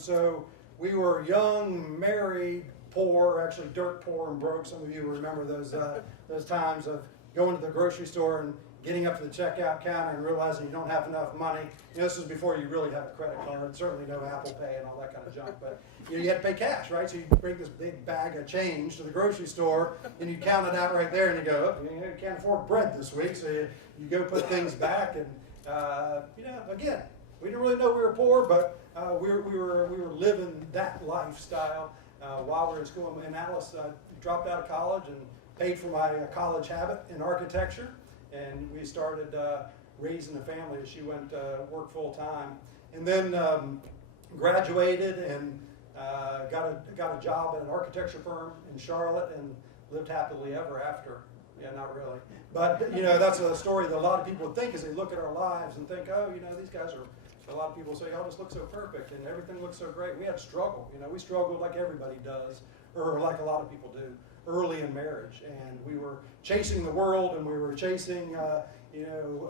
so we were young, married, poor, actually dirt poor and broke. Some of you remember those times of going to the grocery store and getting up to the checkout counter and realizing you don't have enough money. This was before you really had a credit card, certainly no Apple Pay and all that kind of junk, but you had to pay cash, right? So you bring this big bag of change to the grocery store and you count it out right there and you go, oh, you can't afford bread this week, so you go put things back. And again, we didn't really know we were poor, but we were living that lifestyle while we were in school. And Alice dropped out of college and paid for my college habit in architecture. And we started raising a family as she went work full time, and then graduated and got a job at an architecture firm in Charlotte and lived happily ever after. Yeah, not really, but that's a story that a lot of people would think as they look at our lives and think, oh, these guys are. A lot of people say, oh, this looks so perfect and everything looks so great. We had struggle. We struggled like everybody does, or like a lot of people do, early in marriage, and we were chasing the world, and we were chasing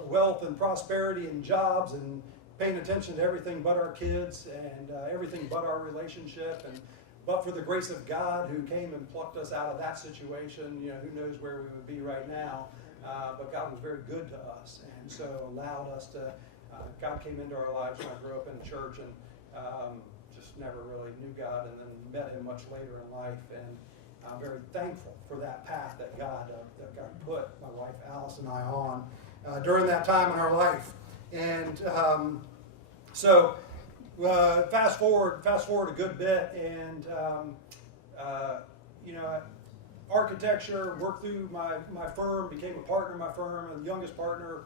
wealth and prosperity and jobs, and paying attention to everything but our kids and everything but our relationship. And but for the grace of God who came and plucked us out of that situation, who knows where we would be right now. But God was very good to us, and so allowed us to. God came into our lives when I grew up in church, and just never really knew God, and then met Him much later in life. And I'm very thankful for that path that God put my wife Alice and I on during that time in our life. And so fast forward a good bit, and architecture, worked through my firm, became a partner in my firm, and the youngest partner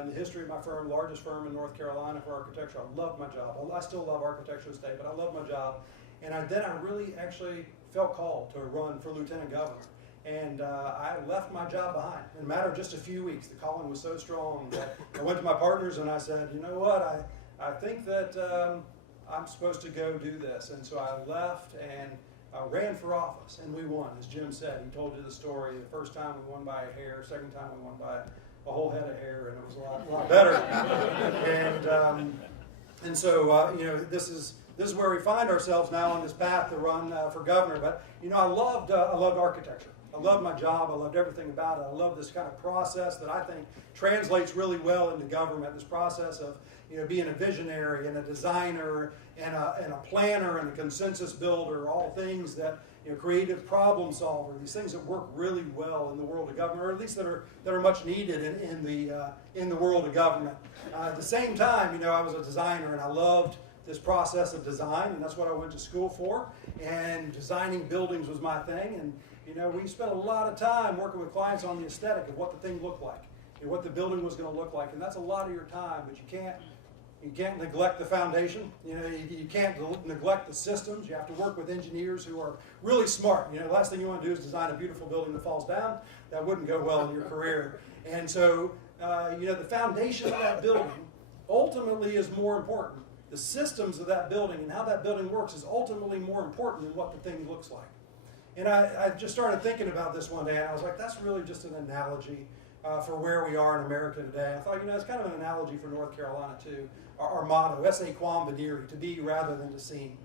in the history of my firm, largest firm in North Carolina for architecture. I loved my job. I still love architecture today, but I love my job. And then I really actually felt called to run for lieutenant governor. And I left my job behind in a matter of just a few weeks. The calling was so strong that I went to my partners and I said, you know what, I think that I'm supposed to go do this. And so I left and ran for office, and we won, as Jim said. He told you the story. The first time we won by a hair, second time we won by a whole head of hair, and it was a lot better. And so this is where we find ourselves now on this path to run for governor. But I loved architecture. I loved my job. I loved everything about it. I love this kind of process that I think translates really well into government. This process of being a visionary and a designer and a planner and a consensus builder, all things that creative problem solver, these things that work really well in the world of government, or at least that are much needed in the world of government. At the same time, I was a designer, and I loved this process of design, and that's what I went to school for. And designing buildings was my thing, and we spent a lot of time working with clients on the aesthetic of what the thing looked like, what the building was going to look like, and that's a lot of your time. But you can't neglect the foundation. You can't neglect the systems. You have to work with engineers who are really smart. The last thing you want to do is design a beautiful building that falls down. That wouldn't go well in your career. And so, the foundation of that building ultimately is more important. The systems of that building and how that building works is ultimately more important than what the thing looks like. And I just started thinking about this one day, and I was like, that's really just an analogy for where we are in America today. I thought, it's kind of an analogy for North Carolina too. Our motto, esse quam venire, to be rather than to seem.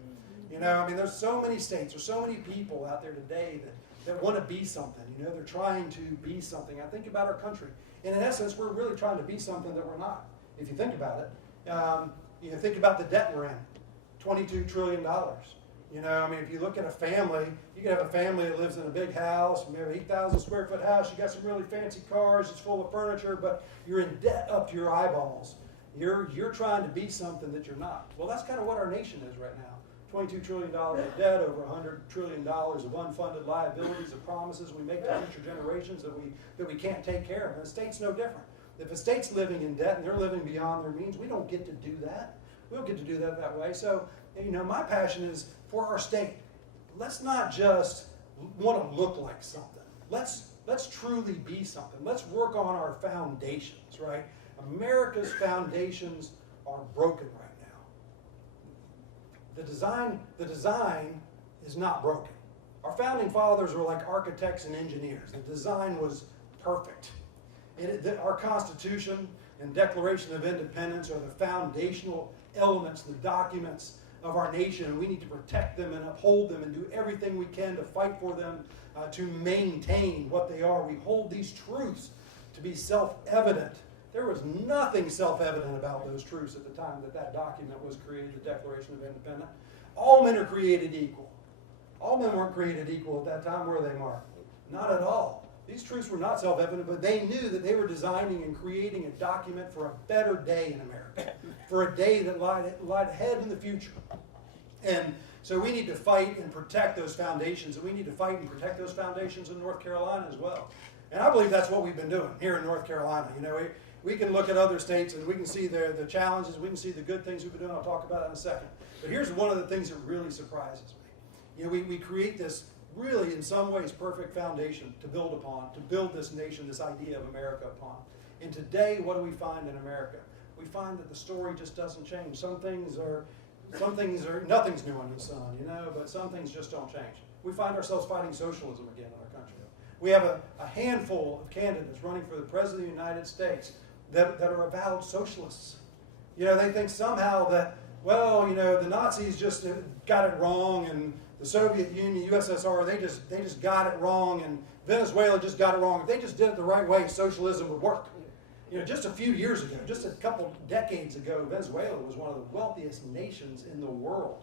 There's so many states, there's so many people out there today that want to be something. They're trying to be something. I think about our country. And in essence, we're really trying to be something that we're not, if you think about it. Think about the debt we're in, $22 trillion. If you look at a family, you can have a family that lives in a big house, maybe 8,000 square foot house, you got some really fancy cars, it's full of furniture, but you're in debt up to your eyeballs. You're trying to be something that you're not. Well, that's kind of what our nation is right now. $22 trillion of debt, over $100 trillion of unfunded liabilities, of promises we make to future generations that we can't take care of. And the state's no different. If a state's living in debt and they're living beyond their means, we don't get to do that. We don't get to do that way. So, my passion is for our state. Let's not just want to look like something. Let's truly be something. Let's work on our foundations, right? America's foundations are broken right now. The design is not broken. Our founding fathers were like architects and engineers. The design was perfect. Our Constitution and Declaration of Independence are the foundational elements, the documents of our nation, and we need to protect them and uphold them and do everything we can to fight for them, to maintain what they are. We hold these truths to be self-evident. There was nothing self-evident about those truths at the time that document was created, the Declaration of Independence. All men are created equal. All men weren't created equal at that time, were they, Mark? Not at all. These truths were not self-evident, but they knew that they were designing and creating a document for a better day in America, for a day that lied ahead in the future. And so we need to fight and protect those foundations, and we need to fight and protect those foundations in North Carolina as well. And I believe that's what we've been doing here in North Carolina. You know, we can look at other states and we can see the challenges, we can see the good things we've been doing. I'll talk about that in a second. But here's one of the things that really surprises me. You know, we create this really, in some ways, perfect foundation to build upon, to build this nation, this idea of America upon. And today, what do we find in America? We find that the story just doesn't change. Some things are, nothing's new under the sun, you know, but some things just don't change. We find ourselves fighting socialism again in our country. We have a handful of candidates running for the President of the United States that are avowed socialists. You know, they think somehow that, well, you know, the Nazis just got it wrong, and the Soviet Union, USSR, they just got it wrong, and Venezuela just got it wrong. If they just did it the right way, socialism would work. You know, just a few years ago, just a couple decades ago, Venezuela was one of the wealthiest nations in the world.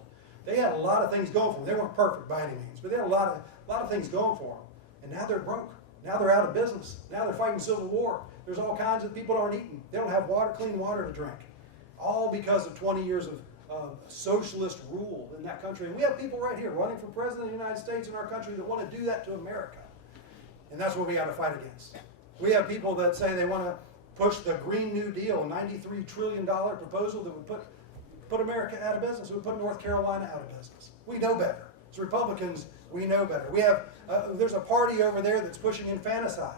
They had a lot of things going for them. They weren't perfect by any means, but they had a lot of things going for them. And now they're broke. Now they're out of business. Now they're fighting civil war. There's all kinds of people that aren't eating. They don't have clean water to drink. All because of 20 years of socialist rule in that country. And we have people right here running for President of the United States in our country that want to do that to America. And that's what we got to fight against. We have people that say they want to push the Green New Deal, a $93 trillion proposal that would put America out of business. It would put North Carolina out of business. We know better. As Republicans, we know better. We have there's a party over there that's pushing infanticide.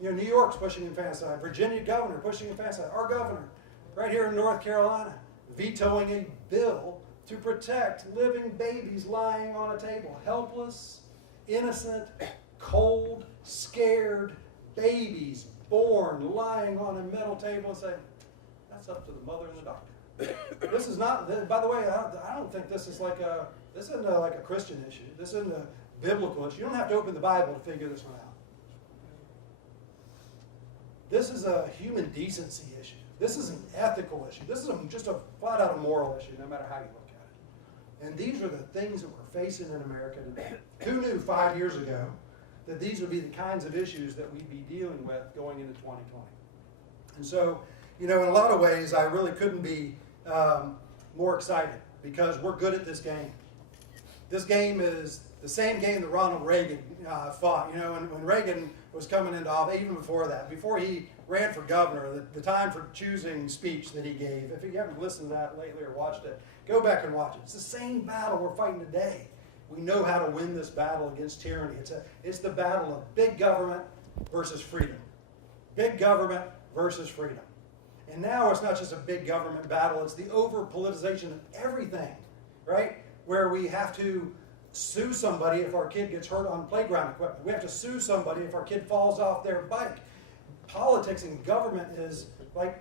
You know, New York's pushing infanticide. Virginia governor pushing infanticide. Our governor, right here in North Carolina, vetoing a bill to protect living babies lying on a table. Helpless, innocent, cold, scared babies born lying on a metal table and saying, that's up to the mother and the doctor. This is not, by the way, I don't think this isn't like a Christian issue. This isn't a biblical issue. You don't have to open the Bible to figure this one out. This is a human decency issue. This is an ethical issue. This is just a flat out a moral issue, no matter how you look at it. And these are the things that we're facing in America today. Who knew 5 years ago that these would be the kinds of issues that we'd be dealing with going into 2020? And so, you know, in a lot of ways, I really couldn't be more excited because we're good at this game. This game is the same game that Ronald Reagan fought. You know, when Reagan was coming into office, even before that, before he ran for governor, the time for choosing speech that he gave, if you haven't listened to that lately or watched it, go back and watch it. It's the same battle we're fighting today. We know how to win this battle against tyranny. It's the battle of big government versus freedom. Big government versus freedom. And now it's not just a big government battle, it's the over-politicization of everything, right? Where we have to sue somebody if our kid gets hurt on playground equipment. We have to sue somebody if our kid falls off their bike. Politics and government is like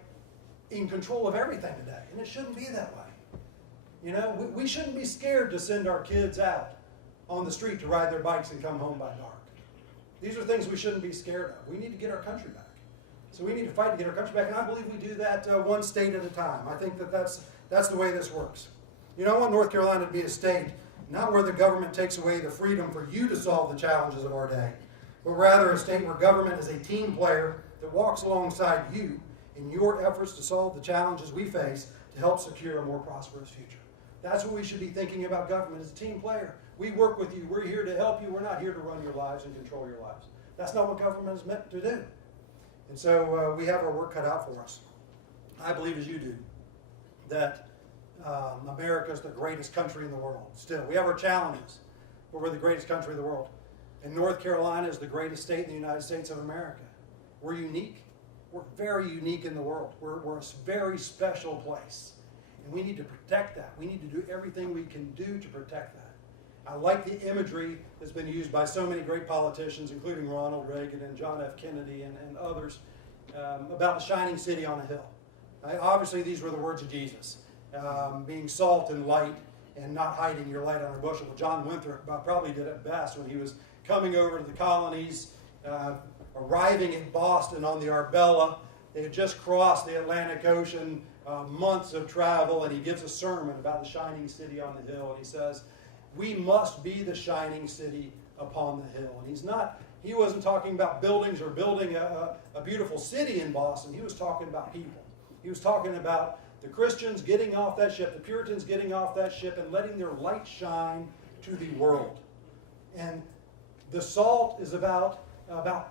in control of everything today, and it shouldn't be that way. You know, we shouldn't be scared to send our kids out on the street to ride their bikes and come home by dark. These are things we shouldn't be scared of. We need to get our country back. So we need to fight to get our country back, and I believe we do that one state at a time. I think that's the way this works. You know, I want North Carolina to be a state, not where the government takes away the freedom for you to solve the challenges of our day, but rather a state where government is a team player that walks alongside you in your efforts to solve the challenges we face to help secure a more prosperous future. That's what we should be thinking about government, as a team player. We work with you. We're here to help you. We're not here to run your lives and control your lives. That's not what government is meant to do. And so we have our work cut out for us. I believe, as you do, that America is the greatest country in the world. Still, we have our challenges, but we're the greatest country in the world. And North Carolina is the greatest state in the United States of America. We're unique. we're very unique in the world. We're a very special place. And we need to protect that. We need to do everything we can do to protect that. I like the imagery that's been used by so many great politicians, including Ronald Reagan and John F. Kennedy and others, about the shining city on a hill. Obviously, these were the words of Jesus, being salt and light and not hiding your light on a bushel. Well, John Winthrop probably did it best when he was coming over to the colonies, arriving in Boston on the Arbella. They had just crossed the Atlantic Ocean, months of travel, and he gives a sermon about the shining city on the hill. And he says, we must be the shining city upon the hill. And he wasn't talking about buildings or building a beautiful city in Boston. He was talking about people. He was talking about the Christians getting off that ship, the Puritans getting off that ship and letting their light shine to the world. And the salt is about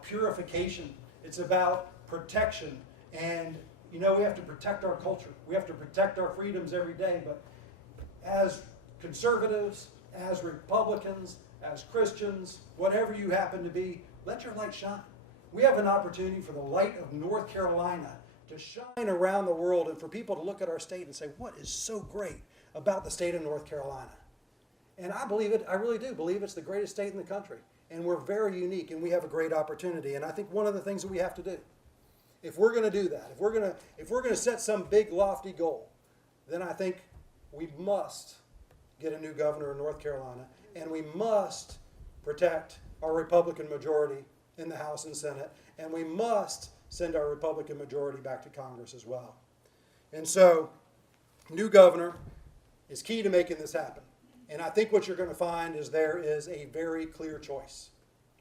purification. It's about protection. And, we have to protect our culture. We have to protect our freedoms every day. But as conservatives, as Republicans, as Christians, whatever you happen to be, let your light shine. We have an opportunity for the light of North Carolina to shine around the world and for people to look at our state and say, what is so great about the state of North Carolina? And I believe it, I really do believe it's the greatest state in the country. And we're very unique and we have a great opportunity. And I think one of the things that we have to do, if we're going to do that, if we're going to set some big lofty goal, then I think we must get a new governor in North Carolina, and we must protect our Republican majority in the House and Senate, and we must send our Republican majority back to Congress as well. And so, new governor is key to making this happen. And I think what you're going to find is there is a very clear choice.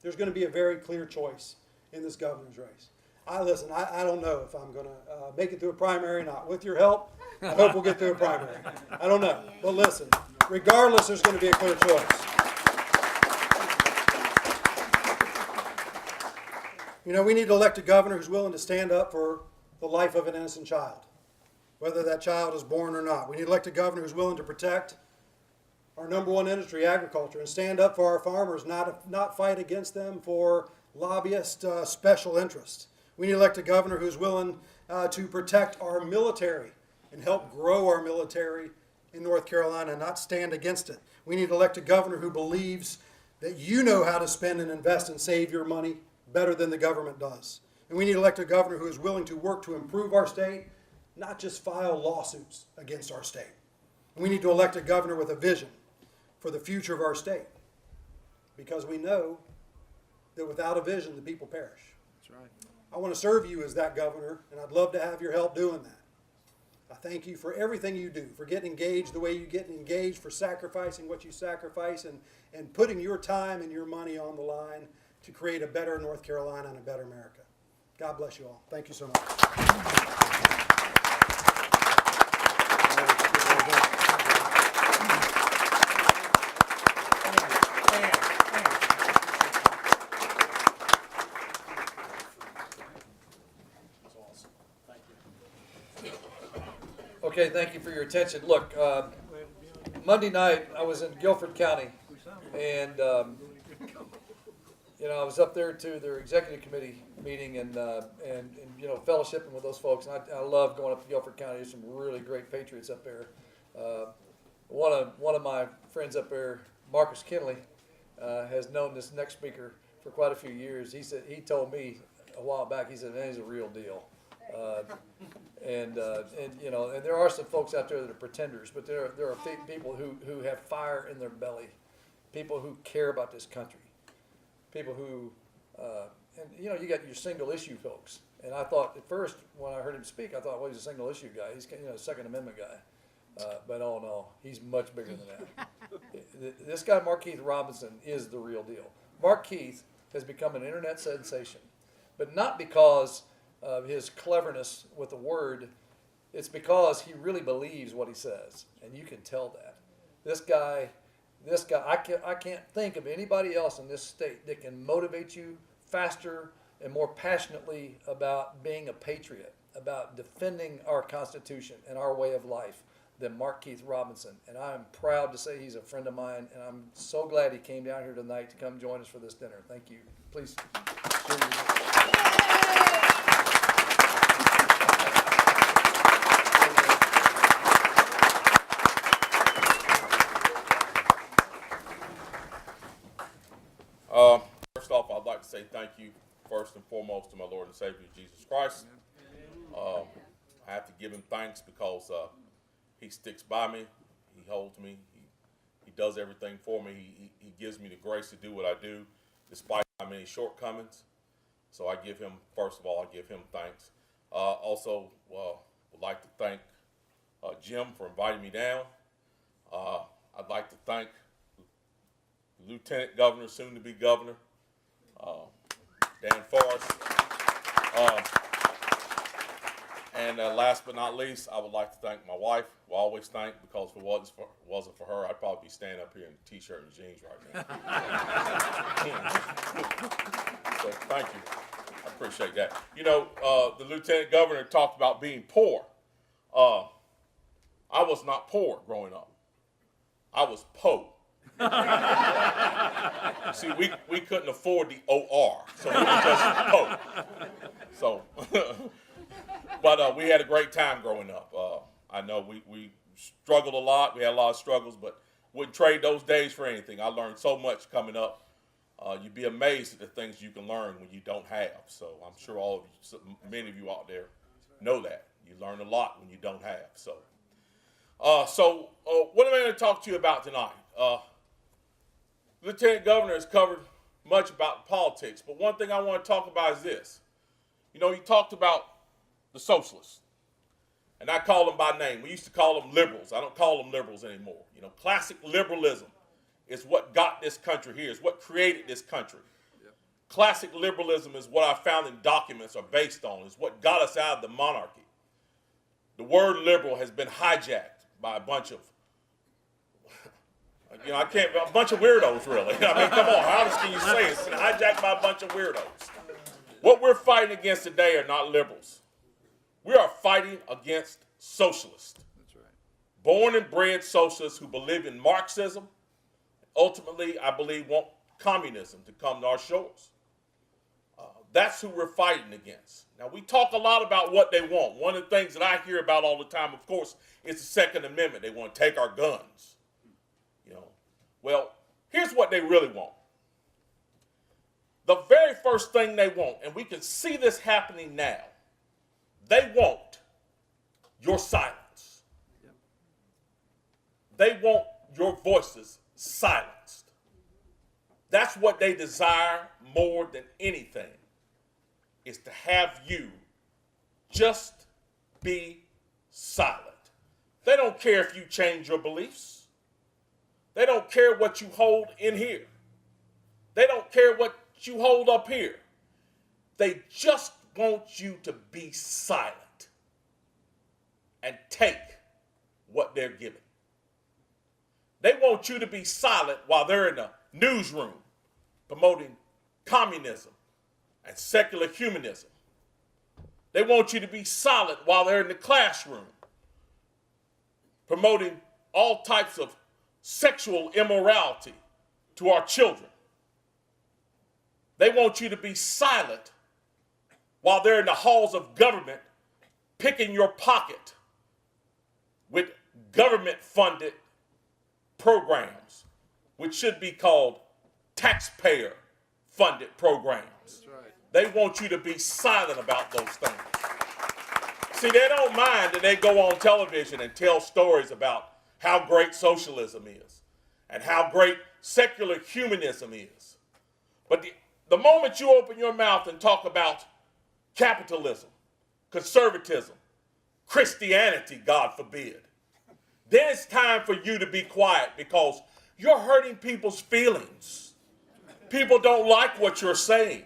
There's going to be a very clear choice in this governor's race. I don't know if I'm going to make it through a primary or not. With your help, I hope we'll get through a primary. I don't know. But listen, regardless, there's going to be a clear choice. We need to elect a governor who's willing to stand up for the life of an innocent child, whether that child is born or not. We need to elect a governor who's willing to protect our number one industry, agriculture, and stand up for our farmers, not fight against them for lobbyist special interests. We need to elect a governor who's willing to protect our military and help grow our military in North Carolina, not stand against it. We need to elect a governor who believes that you know how to spend and invest and save your money better than the government does. And we need to elect a governor who is willing to work to improve our state, not just file lawsuits against our state. And we need to elect a governor with a vision for the future of our state, because we know that without a vision, the people perish. That's right. I want to serve you as that governor, and I'd love to have your help doing that. I thank you for everything you do, for getting engaged the way you get engaged, for sacrificing what you sacrifice, and putting your time and your money on the line to create a better North Carolina and a better America. God bless you all. Thank you so much. Okay, thank you for your attention. Look, Monday night I was in Guilford County, and I was up there to their executive committee meeting and fellowshipping with those folks. And I love going up to Guilford County. There's some really great patriots up there. One of my friends up there, Marcus Kinley, has known this next speaker for quite a few years. He told me a while back. He said, "Man, he's a real deal." And there are some folks out there that are pretenders, but there are people who have fire in their belly, people who care about this country, people who, you got your single issue folks. And I thought at first when I heard him speak, I thought, well, he's a single issue guy. He's a Second Amendment guy. But oh no, he's much bigger than that. This guy, Markeith Robinson, is the real deal. Markeith has become an internet sensation, but not because of his cleverness with the word. It's because he really believes what he says, and you can tell that. This guy, I can't think of anybody else in this state that can motivate you faster and more passionately about being a patriot, about defending our Constitution and our way of life than Markeith Robinson. And I am proud to say he's a friend of mine, and I'm so glad he came down here tonight to come join us for this dinner. Thank you. Please. First off, I'd like to say thank you first and foremost to my Lord and Savior, Jesus Christ. I have to give him thanks because he sticks by me, he holds me, he does everything for me. He gives me the grace to do what I do despite my many shortcomings. So I give him, first of all, I give him thanks. Also, would like to thank Jim for inviting me down. I'd like to thank the Lieutenant Governor, soon to be Governor, Dan Forrest. And last but not least, I would like to thank my wife, who I always thank, because if it wasn't for her, I'd probably be standing up here in a t-shirt and jeans right now. So thank you. I appreciate that. You know, the Lieutenant Governor talked about being poor. I was not poor growing up. I was po. See, we couldn't afford the OR, so we were just po. So, but we had a great time growing up. I know we struggled a lot. We had a lot of struggles, but wouldn't trade those days for anything. I learned so much coming up. You'd be amazed at the things you can learn when you don't have. So I'm sure all of you, many of you out there know that. You learn a lot when you don't have. So, what am I going to talk to you about tonight? Lieutenant Governor has covered much about politics, but one thing I want to talk about is this. You know, he talked about the socialists, and I call them by name. We used to call them liberals. I don't call them liberals anymore. You know, classic liberalism is what got this country here, is what created this country. Yep. Classic liberalism is what our founding documents are based on, is what got us out of the monarchy. The word liberal has been hijacked by a bunch of, you know, a bunch of weirdos, really. I mean, come on, how else can you say it? It's been hijacked by a bunch of weirdos. What we're fighting against today are not liberals. We are fighting against socialists. That's right. Born and bred socialists who believe in Marxism. Ultimately, I believe, want communism to come to our shores. That's who we're fighting against. Now, we talk a lot about what they want. One of the things that I hear about all the time, of course, is the Second Amendment. They want to take our guns. You know, well, here's what they really want. The very first thing they want, and we can see this happening now, they want your silence. They want your voices silenced. That's what they desire more than anything, is to have you just be silent. They don't care if you change your beliefs. They don't care what you hold in here. They don't care what you hold up here. They just want you to be silent and take what they're giving. They want you to be silent while they're in the newsroom promoting communism and secular humanism. They want you to be silent while they're in the classroom promoting all types of sexual immorality to our children. They want you to be silent while they're in the halls of government picking your pocket with government-funded programs, which should be called taxpayer-funded programs. That's right. They want you to be silent about those things. See, they don't mind that they go on television and tell stories about how great socialism is and how great secular humanism is. But the moment you open your mouth and talk about capitalism, conservatism, Christianity, God forbid, then it's time for you to be quiet, because you're hurting people's feelings. People don't like what you're saying.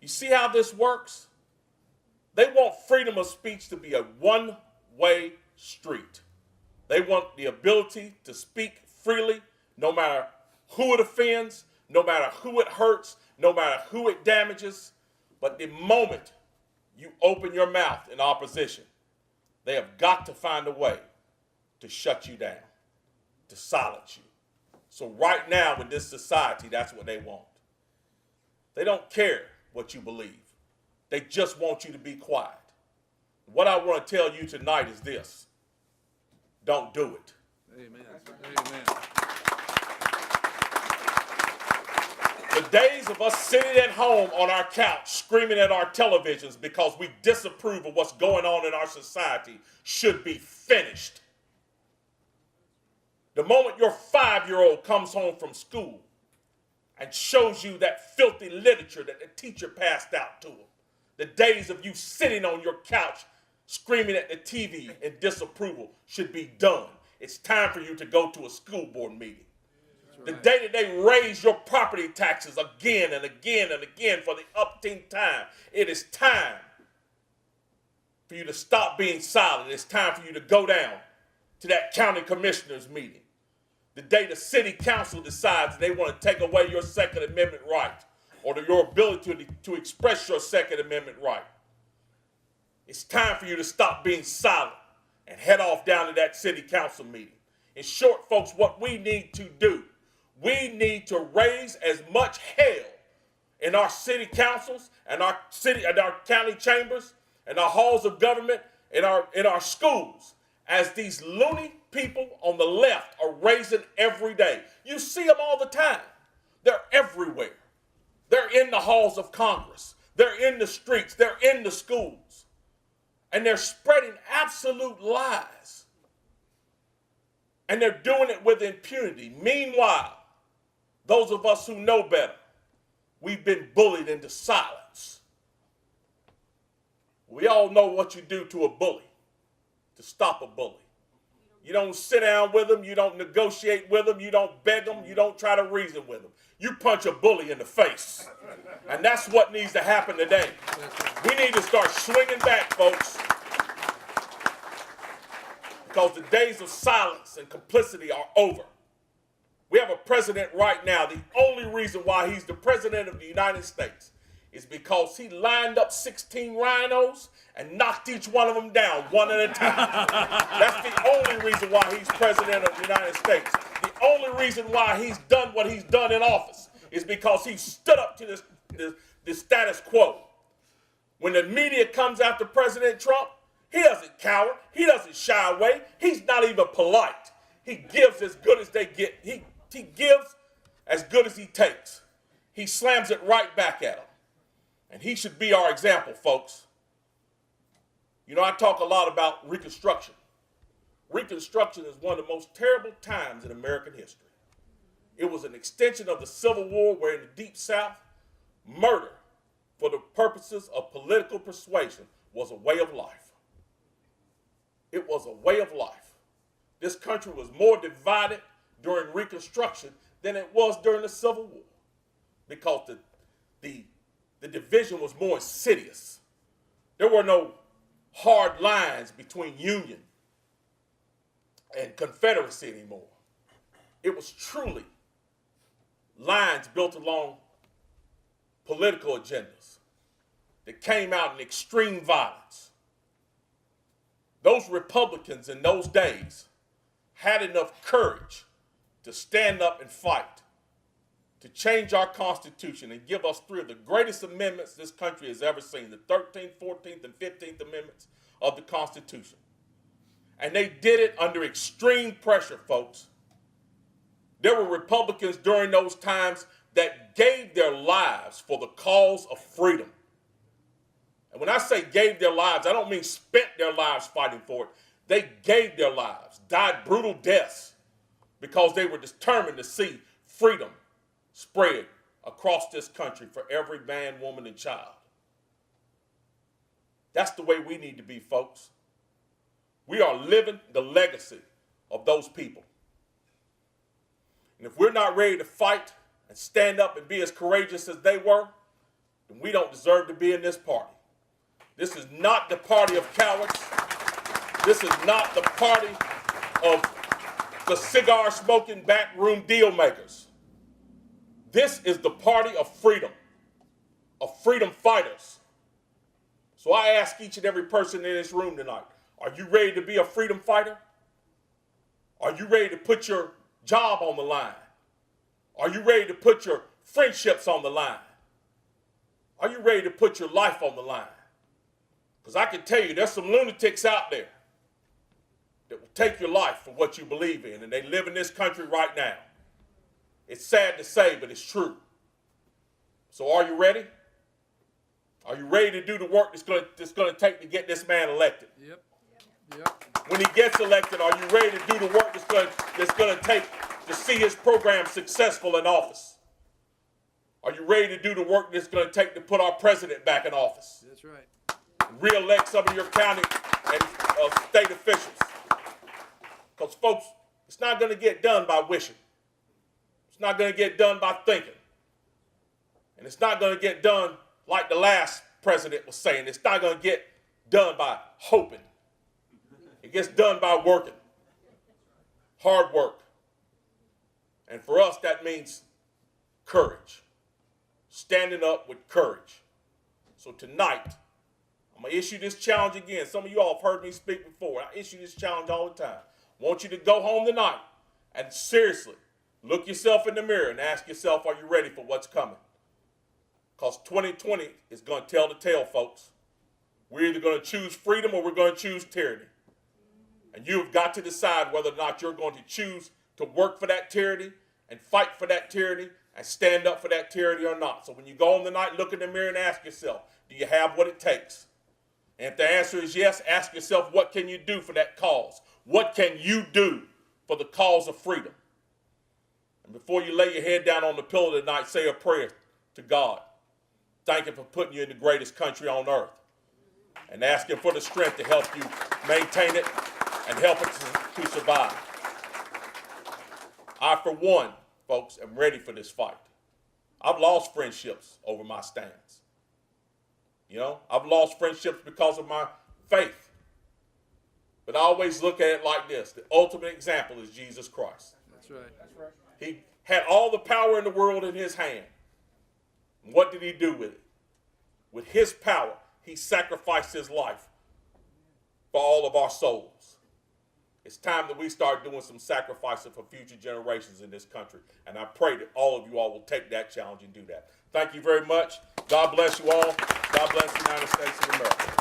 You see how this works? They want freedom of speech to be a one-way street. They want the ability to speak freely, no matter who it offends, no matter who it hurts, no matter who it damages. But the moment you open your mouth in opposition, they have got to find a way to shut you down, to silence you. So right now in this society, that's what they want. They don't care what you believe. They just want you to be quiet. What I want to tell you tonight is this: don't do it. Amen. Amen. The days of us sitting at home on our couch screaming at our televisions because we disapprove of what's going on in our society should be finished. The moment your 5-year-old comes home from school and shows you that filthy literature that the teacher passed out to them, the days of you sitting on your couch screaming at the TV in disapproval should be done. It's time for you to go to a school board meeting. The day that they raise your property taxes again and again and again for the umpteenth time, it is time for you to stop being silent. It's time for you to go down to that county commissioners meeting. The day the city council decides they want to take away your Second Amendment right or your ability to express your Second Amendment right. It's time for you to stop being silent and head off down to that city council meeting. In short, folks, what we need to do, we need to raise as much hell in our city councils and our city and our county chambers and our halls of government in our schools as these loony people on the left are raising every day. You see them all the time. They're everywhere. They're in the halls of Congress. They're in the streets. They're in the schools. And they're spreading absolute lies. And they're doing it with impunity. Meanwhile, those of us who know better, we've been bullied into silence. We all know what you do to a bully to stop a bully. You don't sit down with them. You don't negotiate with them. You don't beg them. You don't try to reason with them. You punch a bully in the face. And that's what needs to happen today. We need to start swinging back, folks. Because the days of silence and complicity are over. We have a president right now. The only reason why he's the president of the United States is because he lined up 16 rhinos and knocked each one of them down one at a time. That's the only reason why he's president of the United States. The only reason why he's done what he's done in office is because he stood up to this status quo. When the media comes after President Trump, he doesn't cower. He doesn't shy away. He's not even polite. He gives as good as they get. He gives as good as he takes. He slams it right back at them. And he should be our example, folks. You know, I talk a lot about Reconstruction. Reconstruction is one of the most terrible times in American history. It was an extension of the Civil War where in the Deep South, murder for the purposes of political persuasion was a way of life. It was a way of life. This country was more divided during Reconstruction than it was during the Civil War because the division was more insidious. There were no hard lines between Union and Confederacy anymore. It was truly lines built along political agendas that came out in extreme violence. Those Republicans in those days had enough courage to stand up and fight, to change our Constitution and give us 3 of the greatest amendments this country has ever seen, the 13th, 14th, and 15th Amendments of the Constitution. And they did it under extreme pressure, folks. There were Republicans during those times that gave their lives for the cause of freedom. And when I say gave their lives, I don't mean spent their lives fighting for it. They gave their lives, died brutal deaths, because they were determined to see freedom spread across this country for every man, woman, and child. That's the way we need to be, folks. We are living the legacy of those people. And if we're not ready to fight and stand up and be as courageous as they were, then we don't deserve to be in this party. This is not the party of cowards. This is not the party of the cigar-smoking backroom deal makers. This is the party of freedom fighters. So I ask each and every person in this room tonight, are you ready to be a freedom fighter? Are you ready to put your job on the line? Are you ready to put your friendships on the line? Are you ready to put your life on the line? Because I can tell you there's some lunatics out there that will take your life for what you believe in, and they live in this country right now. It's sad to say, but it's true. So are you ready? Are you ready to do the work that's going to take to get this man elected? Yep. Yep. When he gets elected, are you ready to do the work that's going to take to see his program successful in office? Are you ready to do the work that's going to take to put our president back in office? That's right. Re-elect some of your county and state officials. Because, folks, it's not going to get done by wishing. It's not going to get done by thinking. And it's not going to get done like the last president was saying. It's not going to get done by hoping. It gets done by working. Hard work. And for us, that means courage. Standing up with courage. So tonight, I'm going to issue this challenge again. Some of you all have heard me speak before. I issue this challenge all the time. I want you to go home tonight and seriously look yourself in the mirror and ask yourself, are you ready for what's coming? Because 2020 is going to tell the tale, folks. We're either going to choose freedom or we're going to choose tyranny. And you've got to decide whether or not you're going to choose to work for that tyranny and fight for that tyranny and stand up for that tyranny or not. So when you go home tonight, look in the mirror and ask yourself, do you have what it takes? And if the answer is yes, ask yourself, what can you do for that cause? What can you do for the cause of freedom? And before you lay your head down on the pillow tonight, say a prayer to God. Thank Him for putting you in the greatest country on earth. And ask Him for the strength to help you maintain it and help it to survive. I, for one, folks, am ready for this fight. I've lost friendships over my stance. You know, I've lost friendships because of my faith. But I always look at it like this. The ultimate example is Jesus Christ. That's right. That's right. He had all the power in the world in His hand. And what did He do with it? With His power, He sacrificed His life for all of our souls. It's time that we start doing some sacrificing for future generations in this country. And I pray that all of you all will take that challenge and do that. Thank you very much. God bless you all. God bless the United States of America.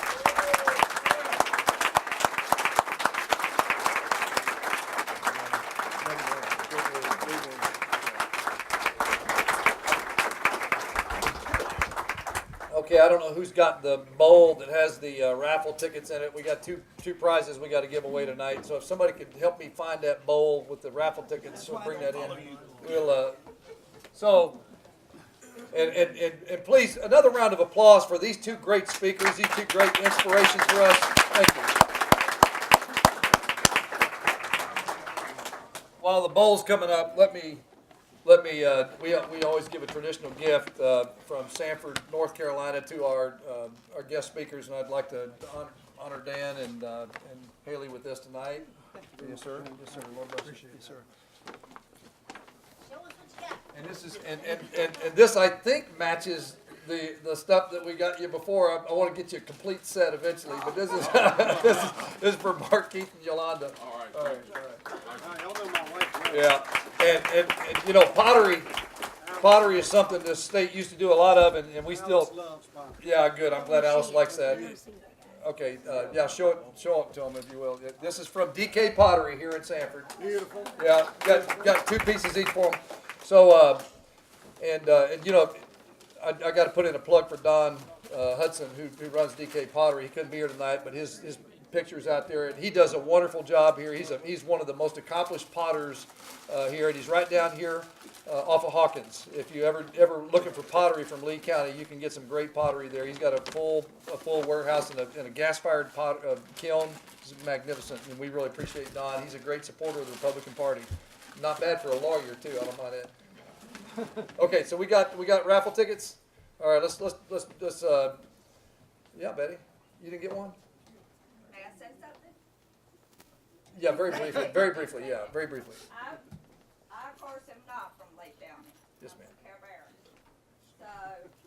Okay, I don't know who's got the bowl that has the raffle tickets in it. We got two prizes we got to give away tonight. So if somebody could help me find that bowl with the raffle tickets, we'll bring that in. We'll and please, another round of applause for these two great speakers, these two great inspirations for us. Thank you. While the bowl's coming up, let me. We always give a traditional gift from Sanford, North Carolina, to our guest speakers, and I'd like to honor Dan and Haley with this tonight. Yes, sir. Yes, sir. Lord bless you. Appreciate it, sir. Show us what you got. And this is and this I think matches the stuff that we got you before. I want to get you a complete set eventually, but this is this is for Mark, Keith, and Yolanda. All right. All right. Y'all know my wife. Yeah, and you know, pottery is something the state used to do a lot of, and we still. Yeah, good. I'm glad Alice likes that. Okay, yeah, show it to them if you will. This is from DK Pottery here in Sanford. Beautiful. Yeah, got two pieces each for them. So, and you know, I got to put in a plug for Don Hudson, who runs DK Pottery. He couldn't be here tonight, but his pictures out there, and he does a wonderful job here. He's one of the most accomplished potters here, and he's right down here off of Hawkins. If you ever looking for pottery from Lee County, you can get some great pottery there. He's got a full warehouse and a gas-fired kiln. It's magnificent, and we really appreciate Don. He's a great supporter of the Republican Party. Not bad for a lawyer too. I don't mind that. Okay, so we got raffle tickets. All right, let's yeah, Betty, you didn't get one? May I say something? Yeah, very briefly. Yeah, very briefly. I of course am not from Lee County. Yes, I'm ma'am. from Carebear. So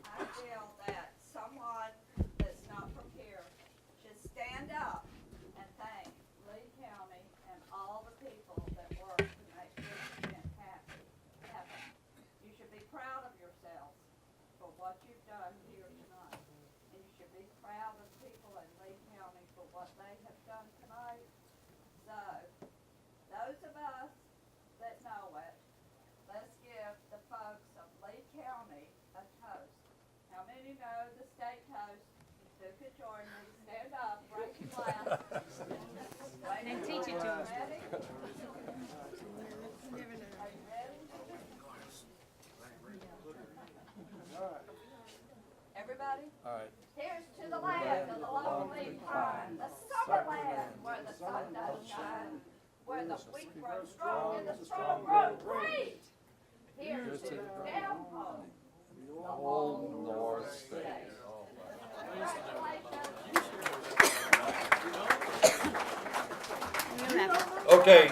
I feel that someone that's not from here should stand up and thank Lee County and all the people that work to make this event happen. You should be proud of yourselves for what you've done here tonight. And you should be proud of people in Lee County for what they have done tonight. So, those of us that know it, let's give the folks of Lee County a toast. you know the state toast. Who could join me? Stand up, raise your glass. And teach it to us. Ready? Are you ready? Everybody? All right. Here's to the land of the lonely pine, the summer land where the sun does shine, where the wheat grows strong and the strong grow great. Here's to down home, the whole north state. Okay.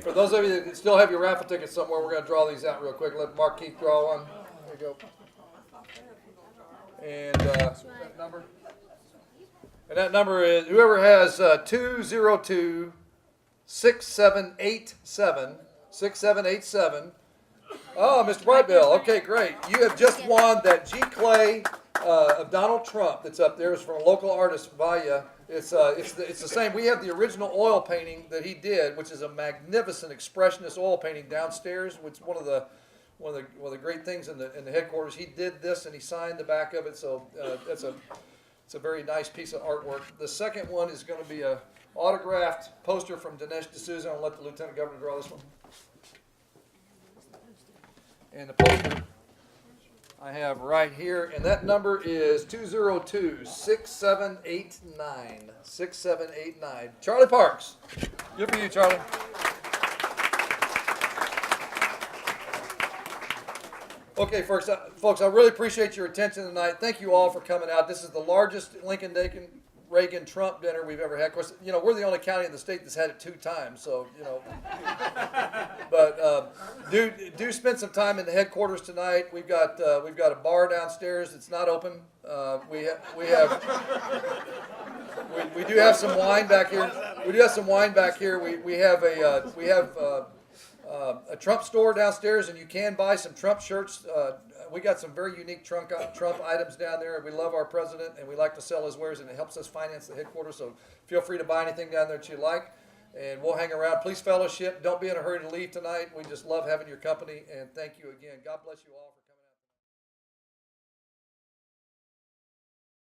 For those of you that still have your raffle tickets somewhere, we're going to draw these out real quick. Let Mark Keith draw one. There you go. And that number. And that number is whoever has 202-6787. Oh, Mr. Brightbill. Okay, great. You have just won that G. Clay of Donald Trump that's up there. It's from a local artist, Vaya. It's the same. We have the original oil painting that he did, which is a magnificent expressionist oil painting downstairs, which is one of the great things in the headquarters. He did this and he signed the back of it, so it's a very nice piece of artwork. The second one is going to be a autographed poster from Dinesh D'Souza. I'll let the Lieutenant Governor draw this one. And the poster I have right here, and that number is 202-6789. 6789. Charlie Parks. Good for you, Charlie. Okay, folks, I really appreciate your attention tonight. Thank you all for coming out. This is the largest Lincoln-Reagan Trump dinner we've ever had. Of course, we're the only county in the state that's had it 2 times, so, But do spend some time in the headquarters tonight. We've got a bar downstairs. It's not open. We do have some wine back here. We have a Trump store downstairs, and you can buy some Trump shirts. We got some very unique Trump items down there. We love our president, and we like to sell his wares, and it helps us finance the headquarters. So feel free to buy anything down there that you like, and we'll hang around. Please fellowship. Don't be in a hurry to leave tonight. We just love having your company, and thank you again. God bless you all for coming.